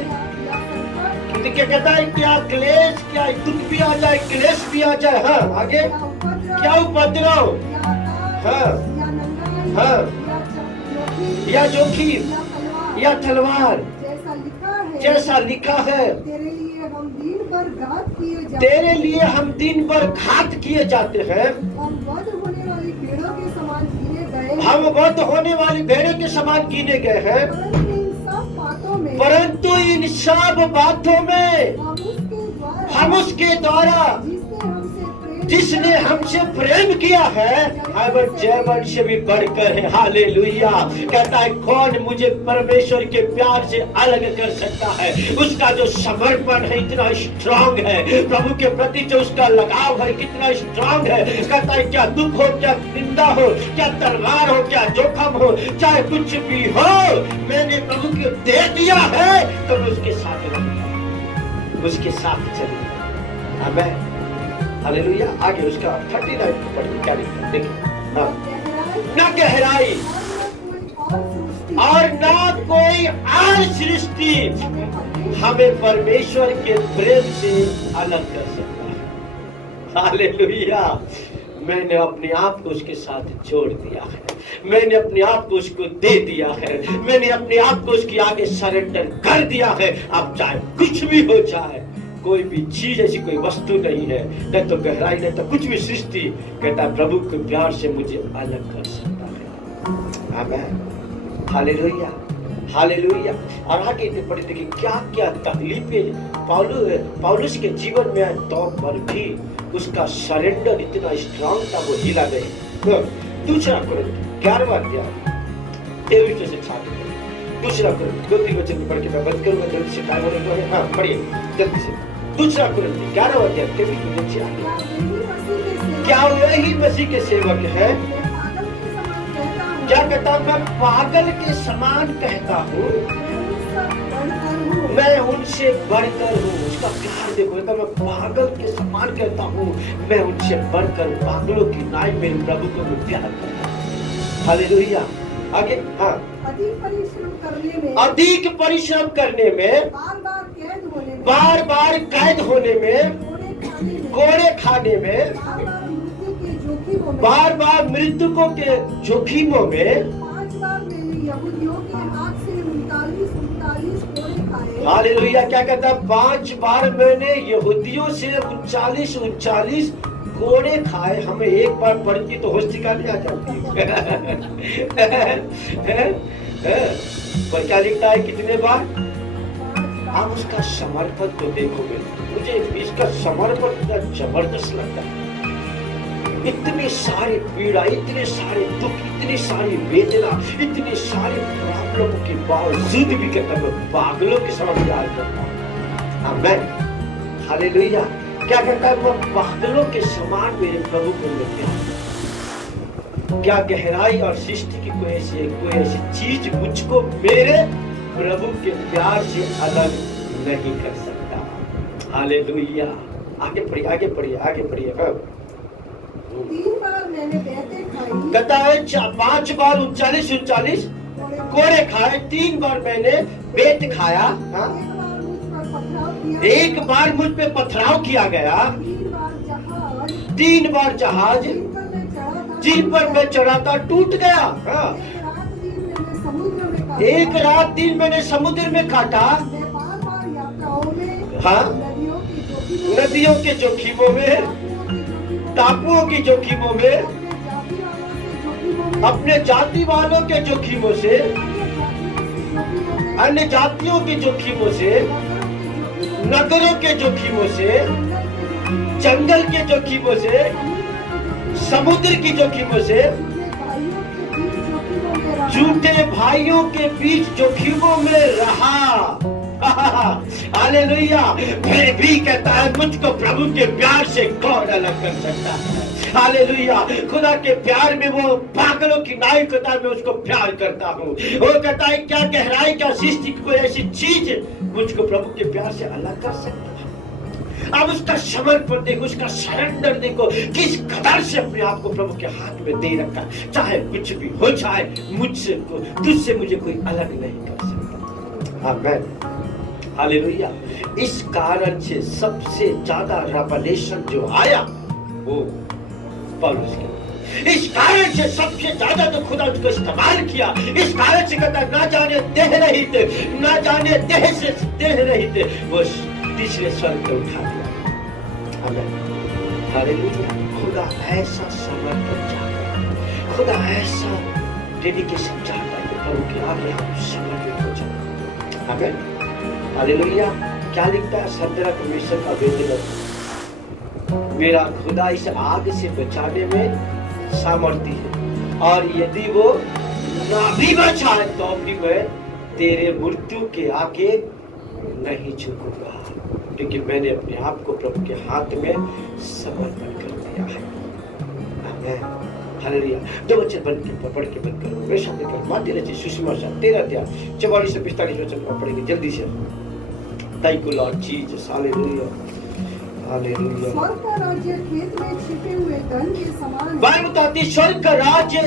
क्या कहता है? क्या क्लेश, क्या दुख भी आ जाए, क्लेश भी आ जाए। हाँ आगे। क्या उपद्रव? हाँ हाँ। या जोखिम या तलवार जैसा लिखा है तेरे लिए हम दिन भर घात किए जाते हैं। तेरे लिए हम दिन भर घात किए जाते हैं। हम वध होने वाली भेड़ों के समान गिने गए। हम वध होने वाली भेड़ों के समान गिने गए हैं। परंतु इन सब बातों में हम उसके द्वारा जिसने हमसे प्रेम किया है जयवन से भी बढ़कर है। हालेलुया। कहता है कौन मुझे परमेश्वर के प्यार से अलग कर सकता है? उसका जो समर्पण है इतना स्ट्रांग है, प्रभु के प्रति जो उसका लगाव है कितना स्ट्रांग है। कहता है क्या दुख हो, क्या निंदा हो, क्या तलवार हो, क्या जोखम हो, चाहे कुछ भी हो, मैंने प्रभु को दे दिया है तो मैं उसके साथ रहूंगा, उसके साथ चलूंगा। आमीन हालेलुया। आगे उसका 39 पढ़िए क्या लिखा देखिए। हाँ। ना गहराई और ना कोई और सृष्टि हमें परमेश्वर के प्रेम से अलग कर सकता है। हालेलुया। मैंने अपने आप को उसके साथ जोड़ दिया है, मैंने अपने आप को उसको दे दिया है, मैंने अपने आप को उसके आगे सरेंडर कर दिया है। अब चाहे कुछ भी हो जाए, कोई भी चीज ऐसी कोई वस्तु नहीं है, न तो गहराई न तो कुछ भी सृष्टि कहता है प्रभु के प्यार से मुझे अलग कर सकता है। आमीन। Hallelujah, hallelujah. और आगे पढ़े देखिए क्या क्या तकलीफें पौलुस के जीवन में तो पर भी उसका सरेंडर इतना स्ट्रांग था, वो हिला नहीं। दूसरा कोरिन्थ 11वां अध्याय 23 से 6। दूसरा कोरिन्थ 2-3 वचन पढ़ के मैं बंद करूंगा, जल्दी से टाइम होने को है। हाँ पढ़िए जल्दी से। दूसरा कोरिन्थ 11वां अध्याय 23 से 6। क्या वही मसीह के सेवक है? क्या कहता हूँ? मैं पागल के समान कहता हूँ, मैं उनसे बढ़कर हूँ। उसका प्यार देखो, तो मैं पागल के समान कहता हूँ, मैं उनसे बढ़कर पागलों की नाई मेरे प्रभु को मैं प्यार करता हूँ। हालेलुया। आगे हाँ। अधिक परिश्रम करने में, बार बार कैद होने में, कोड़े खाने में, बार बार मृतकों के जोखिमों में, 5 बार मैंने यहूदियों के हाथ से 39 कोड़े खाए। हालेलुया। क्या कहता है? 5 बार मैंने यहूदियों से 39 कोड़े खाए। हमें एक बार पढ़ती तो होश ठिकाने आ जाती है। पर क्या लिखता है? कितने बार? आप उसका समर्पण तो देखोगे, मुझे इसका समर्पण इतना जबरदस्त लगता है। इतने सारे पीड़ा, इतने सारे दुख, इतनी सारी वेदना, इतनी सारी प्रॉब्लम के बावजूद भी कहता मैं पागलों के समान प्यार करता हूँ। आमीन। हालेलुया। क्या कहता है? मैं पागलों के समान मेरे प्रभु को मैं प्यार करता हूँ। क्या गहराई और सृष्टि की कोई ऐसी चीज मुझको मेरे प्रभु के प्यार से अलग नहीं कर सकता। हालेलुया। आगे पढ़िए। हाँ। 3 बार मैंने बैठे खाई। कहता है 5 बार 39 कोड़े खाए, 3 बार मैंने बेत खाया। हाँ? 1 बार मुझ पे पथराव किया गया। 3 बार जहाज जिन पर मैं चढ़ा था टूट गया। हाँ? 1 रात 3 मैंने समुद्र में काटा। हाँ? नदियों के जोखिमों में, टापुओं की जोखिमों में, अपने जाति वालों के जोखिमों से, अन्य जातियों के जोखिमों से, नगरों के जोखिमों से, जंगल के जोखिमों से, समुद्र की जोखिमों से, झूठे भाइयों के बीच जोखिमों में रहा। हालेलुया। फिर भी कहता है मुझको प्रभु के प्यार से कौन अलग कर सकता है? हालेलुया। खुदा के प्यार में वो पागलों की नाई कहता है मैं उसको प्यार करता हूँ। वो कहता है क्या गहराई, क्या सृष्टि कोई ऐसी चीज मुझको प्रभु के प्यार से अलग कर सकता है? अब उसका समर्पण देखो, उसका सरेंडर देखो, किस कदर से अपने आप को प्रभु के हाथ में दे रखा। चाहे कुछ भी हो जाए, मुझसे तुझसे मुझे कोई अलग नहीं कर सकता। आमीन। हालेलुया। इस कारण से सबसे ज्यादा रेवलेशन जो आया वो पौलुस के, इस कारण से सबसे ज्यादा तो खुदा उसको इस्तेमाल किया। इस कारण से कहता ना जाने देह रहित, ना जाने देह से देह रहित वो तीसरे स्वर्ग पे उठा दिया। आमीन। हालेलुया। खुदा ऐसा समर्पण चाहता है, खुदा ऐसा डेडिकेशन चाहता है कि प्रभु के आगे हम समर्पित हो जाए। आमीन। हालेलुया। क्या लिखता है? सदरा परमेश्वर का वेदन, मेरा खुदा इस आग से बचाने में सामर्थ्य है, और यदि वो ना भी बचाए तो भी मैं तेरे मृत्यु के आगे नहीं झुकूंगा, क्योंकि मैंने अपने आप को प्रभु के हाथ में समर्पण कर दिया है। आमीन। हालेलुया। 2 वचन पढ़ के बंद करो। मेरे सामने कर माध्य रची सुषमा सा 13 अध्याय 44 से 45 वचन को पढ़ेंगे जल्दी से। Thank you Lord Jesus. Hallelujah. Hallelujah. स्वर्ग का राज्य खेत में छिपे हुए धन के समान। बाइबल बताती स्वर्ग का राज्य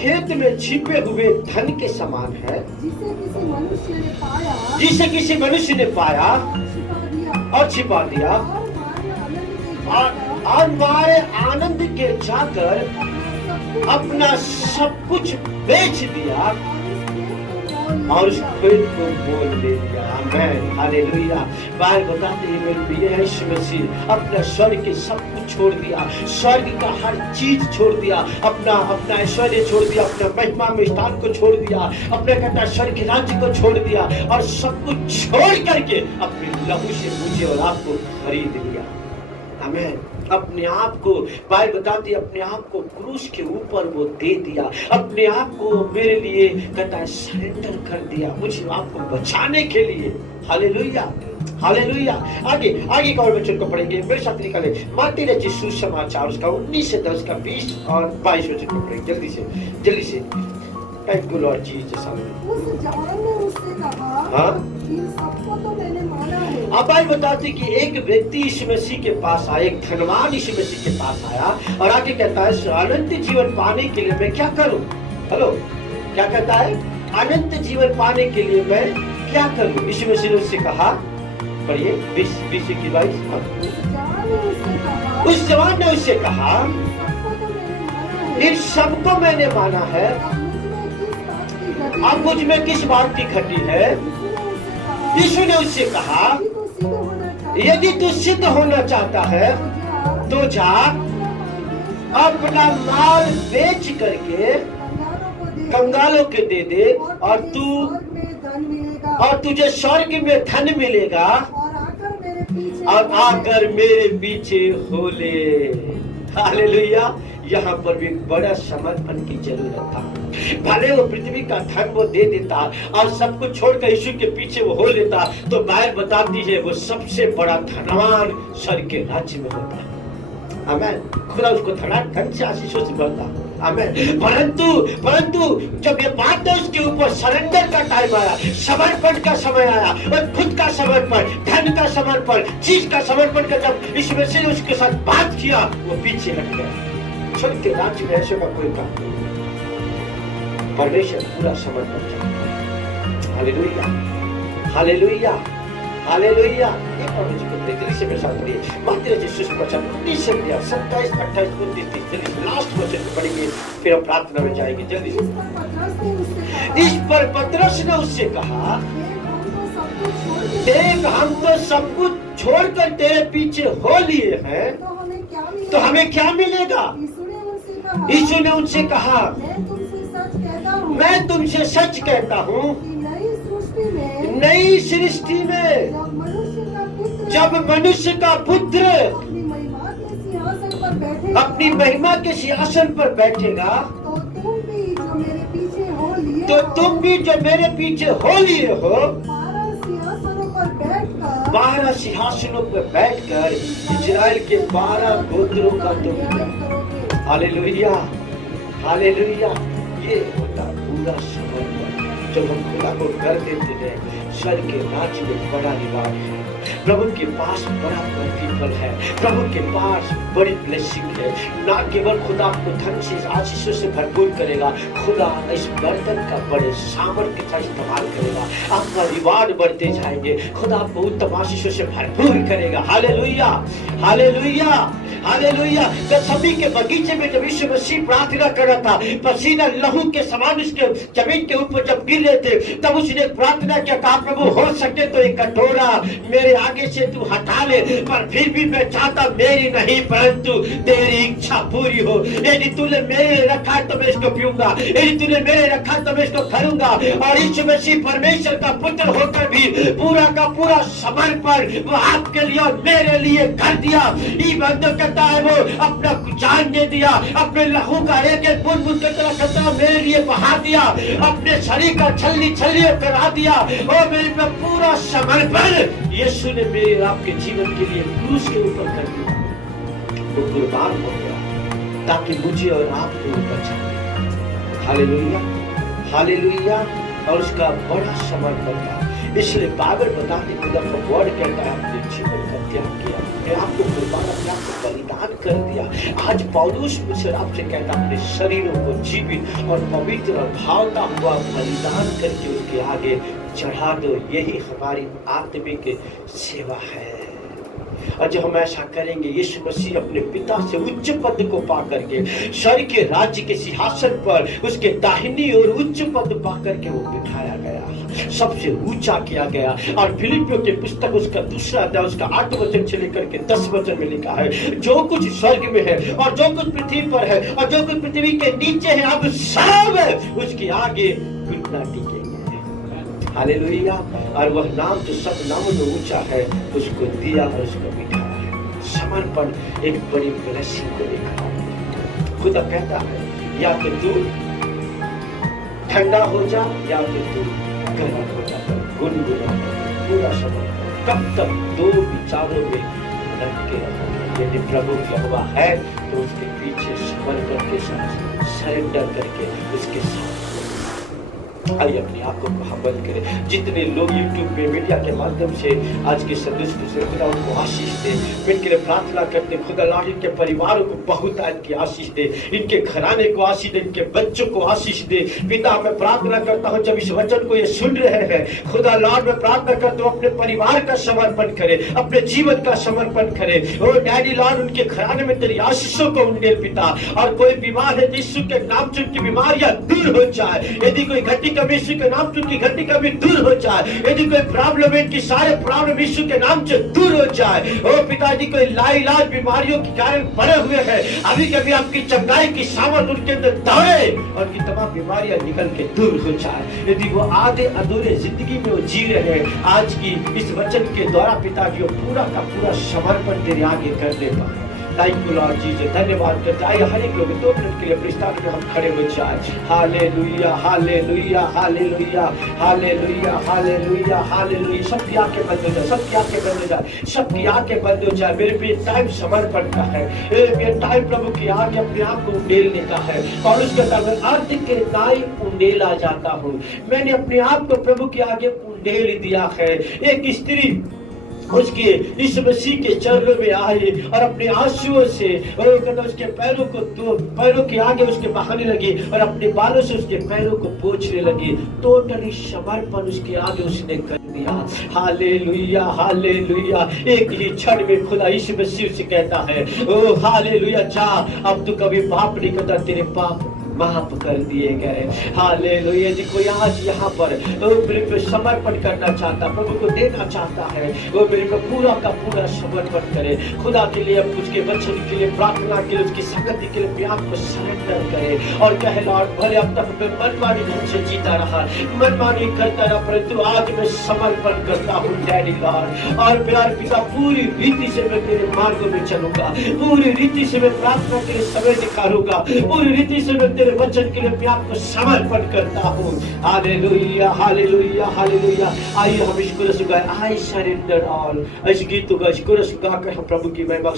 खेत में छिपे हुए धन के समान है, जिसे किसी मनुष्य ने पाया जिसे किसी मनुष्य ने पाया और छिपा दिया और मारे आनंद के जाकर अपना सब कुछ बेच दिया और उस खेत को मोल ले लिया। आमीन, हालेलुया। बाइबल बताते हैं मेरे प्रिय यीशु मसीह अपना स्वर्ग के सब कुछ छोड़ दिया, स्वर्ग का हर चीज छोड़ दिया, अपना ऐश्वर्य छोड़ दिया, अपना महिमा में स्थान को छोड़ दिया, अपने कहता स्वर्ग के राज्य को छोड़ दिया और सब कुछ छोड़ करके अपने लहू से मुझे और आपको खरीद लिया। आमीन। अपने आप को बाइबल बताती अपने आप को क्रूस के ऊपर वो दे दिया, अपने आप को मेरे लिए कहता है सरेंडर कर दिया, मुझे आपको बचाने के लिए। Hallelujah, hallelujah. आगे का और वचन को पढ़ेंगे, मेरे साथ निकाले मत्ती रचित सुसमाचार उसका 19 से 10 का 20 और 22 वचन को पढ़ेंगे जल्दी से। Thank you Lord Jesus. उस जवान ने उससे कहा, हाँ? इन सबको तो मैंने माना है। अब आज बताते कि एक व्यक्ति यीशु मसीह के पास आया, एक धनवान यीशु मसीह के पास आया और आगे कहता है अनंत जीवन पाने के लिए मैं क्या करूं? हेलो, क्या कहता है? अनंत जीवन पाने के लिए मैं क्या करूं? यीशु मसीह ने उससे कहा, पढ़िए 20 की 22। उस जवान ने उससे कहा, इन सबको मैंने माना है, अब मुझ में किस बात की घटी है? यीशु ने उससे कहा, यदि तू सिद्ध होना चाहता है तो जा अपना माल बेच करके कंगालों के दे दे और तुझे स्वर्ग में धन मिलेगा और आकर मेरे पीछे हो ले। हालेलुया। यहाँ पर भी बड़ा समर्पण की जरूरत था। भले वो पृथ्वी का धन वो दे देता और सब कुछ छोड़कर यीशु के पीछे वो हो लेता तो बाइबल बताती है वो सबसे बड़ा धनवान स्वर्ग के राज्य में होता। आमीन। खुदा उसको धन से आशीषों से भरता। आमीन। परंतु जब ये बात है उसके ऊपर सरेंडर का टाइम आया, समर्पण का समय आया, और खुद का समर्पण, धन का समर्पण, चीज का समर्पण का जब यीशु मसीह ने उसके साथ बात किया वो पीछे हट गया। स्वर्ग के राज्य में ऐसे का कोई काम नहीं, परमेश्वर पूरा समर्पण चाहता है। Hallelujah, hallelujah, hallelujah. एक और मुझे जल्दी से मेरे साथ पढ़िए मत्ती रचित सुसमाचार 19 से 27, 28, 29, 30 लास्ट वचन को पढ़ेंगे फिर हम प्रार्थना में जाएंगे जल्दी से। इस पर पतरस ने उससे कहा, देख हम तो सब कुछ छोड़कर तेरे पीछे हो लिए हैं तो हमें क्या मिलेगा? यीशु ने उनसे कहा, मैं तुमसे सच कहता हूँ नई सृष्टि में जब मनुष्य का पुत्र अपनी महिमा के सिंहासन पर बैठेगा तो तुम भी जो मेरे पीछे हो लिए हो 12 सिंहासनों पर बैठकर इजराइल के 12 गोत्रों का तुम। Hallelujah, hallelujah. ये होता पूरा समर्पण जब हम खुदा को कर देते हैं। स्वर्ग के राज्य में बड़ा निवास है, प्रभु के पास बड़ा प्रतिफल है, प्रभु के पास बड़ी ब्लेसिंग है। ना केवल खुदा आपको धन से आशीषों से भरपूर करेगा, खुदा इस बर्तन का बड़े सामर्थ्य का इस्तेमाल करेगा, आपका रिवार्ड बढ़ते जाएंगे, खुदा आपको उत्तम आशीषों से भरपूर करेगा। Hallelujah, hallelujah, hallelujah. गत्सेमनी के बगीचे में जब यीशु मसीह प्रार्थना कर रहा था, पसीना लहू के समान उसके जमीन के ऊपर जब गिर रहे थे, तब उसने प्रार्थना किया, कहा प्रभु हो सके तो एक कटोरा मेरे आगे से तू हटा ले, पर फिर भी मैं चाहता मेरी नहीं परंतु तेरी इच्छा पूरी हो। यदि तूने मेरे रखा तो मैं इसको पीऊंगा, यदि तूने मेरे रखा तो मैं इसको करूंगा। और यीशु मसीह परमेश्वर का पुत्र होकर भी पूरा का पूरा समर्पण वो आपके लिए और मेरे लिए कर दिया। कहता है वो अपना जान दे दिया, अपने लहू का एक एक बूंद बूंद कतरा कतरा मेरे लिए बहा दिया, अपने शरीर का छलनी छलनी करा दिया। और मेरे पे पूरा समर्पण यीशु ने मेरे आपके जीवन के लिए क्रूस के ऊपर कर दिया, वो कुर्बान हो गया ताकि मुझे और आपको बचाए। Hallelujah, hallelujah. और उसका बड़ा समर्पण था। इसलिए बाइबल बताते खुदा का वर्ड कहता है अपने जीवन का त्याग किया, अपने आप को कुर्बान, अपने आप को बलिदान कर दिया। आज पौलुस मुझसे आपसे कहता अपने शरीरों को जीवित और पवित्र और भावता हुआ बलिदान करके उसके आगे चढ़ा दो। यही हमारी आत्मिक सेवा है। और जब हम ऐसा करेंगे, यीशु मसीह अपने पिता से उच्च पद को पा करके स्वर्ग के राज्य के सिंहासन पर उसके दाहिनी ओर उच्च पद पा करके वो बिठाया गया, सबसे ऊंचा किया गया। और फिलिपियों के पुस्तक उसका दूसरा अध्याय उसका 8 वचन से लेकर के 10 वचन में लिखा है, जो कुछ स्वर्ग में है और जो कुछ पृथ्वी पर है और जो कुछ पृथ्वी के नीचे है, अब सब उसके आगे घुटना टेकेंगे। हालेलुया। और वह नाम जो सब नामों में ऊंचा है उसको दिया और उसको बिठाया है। समर्पण एक बड़ी ब्लेसिंग को देखा है। खुदा कहता है या तो तू ठंडा हो जा या तो तू गर्म हो जा, गुनगुना पूरा समय। कब तक दो विचारों में लटके रहोगे? यदि प्रभु यहोवा है तो उसके पीछे समर्पण के साथ सरेंडर करके उसके साथ आइए अपने आप को मोहब्बत करें। जितने लोग यूट्यूब पे मीडिया के माध्यम से आज के सदस्य से खुदा उनको आशीष दे, मैं इनके लिए प्रार्थना करते खुदा लाड इनके परिवारों को बहुत इनकी आशीष दे, इनके घराने को आशीष दे, इनके बच्चों को आशीष दे। पिता मैं प्रार्थना करता हूँ जब इस वचन को ये सुन रहे हैं खुदा लाड में प्रार्थना करता हूँ अपने परिवार का समर्पण करे, अपने जीवन का समर्पण करे। ओ डैडी लाड उनके घराने में तेरी आशीषों को उंडेल पिता। और कोई बीमार है यीशु के नाम से उनकी बीमारियां दूर हो जाए। यदि कोई घटी यीशु के नाम से उनकी घटी कभी दूर हो जाए। यदि कोई प्रॉब्लम है कि सारे प्रॉब्लम यीशु के नाम से दूर हो जाए। ओ पिताजी कोई लाइलाज बीमारियों के कारण पड़े हुए हैं, अभी कभी आपकी चंगाई की सामर्थ उनके अंदर दौड़े और उनकी तमाम बीमारियां निकल के दूर हो जाए। यदि वो आधे अधूरे जिंदगी में वो जी रहे हैं, आज की इस वचन के द्वारा पिताजी वो पूरा का पूरा समर्पण तेरे आगे कर दे पाए। Thank you Lord Jesus. धन्यवाद करते आइए हर एक लोग 2 मिनट के लिए अपने स्थान में हम खड़े हो जाए। Hallelujah hallelujah hallelujah hallelujah hallelujah hallelujah. सबकी आंखें बंद हो जाए, सबकी आंखें बंद हो जाए, सबकी आंखें बंद हो जाए। मेरे पे टाइम समर्पण का है, मेरा टाइम प्रभु की आगे अपने आप को उंडेलने का है। और उसके कारण अर्थ के नाई उंडेला जाता हूँ। मैंने अपने आप को प्रभु के आगे उंडेल दिया है। एक स्त्री उसके इस मसीह के चरणों में आए और अपने आंसुओं से उसके पैरों के आगे उसके बहाने लगी और अपने बालों से उसके पैरों को पोंछने लगी। टोटली समर्पण उसके आगे उसने कर दिया। Hallelujah hallelujah. एक ही क्षण में खुदा इस मसीह से कहता है ओ हालेलुया, जा अब तू कभी पाप नहीं करता, तेरे पाप माफ कर दिए गए। हालेलुया। यदि कोई आज यहाँ पर मेरे पे समर्पण करना चाहता, प्रभु को देना चाहता है, वो मेरे को पूरा का पूरा समर्पण करे खुदा के लिए, उसके वचन के लिए, प्रार्थना के लिए, उसकी संगति के लिए अपने आप को सरेंडर करे और कहे लॉर्ड भले अब तक मैं मनमानी ढंग से जीता रहा, मनमानी करता रहा, परंतु आज मैं समर्पण करता हूँ डैडी लॉर्ड। और प्यार पिता पूरी रीति से मैं तेरे मार्गों में चलूंगा, पूरी रीति से मैं प्रार्थना के लिए समय निकालूंगा, पूरी रीति से मैं तेरे वचन के लिए आप को समर्पण करता हूँ। Hallelujah hallelujah hallelujah. आइए हम इसको रस गाएं, आई सरेंडर ऑल। इस गीत को इसको रस गा कर हम प्रभु की महिमा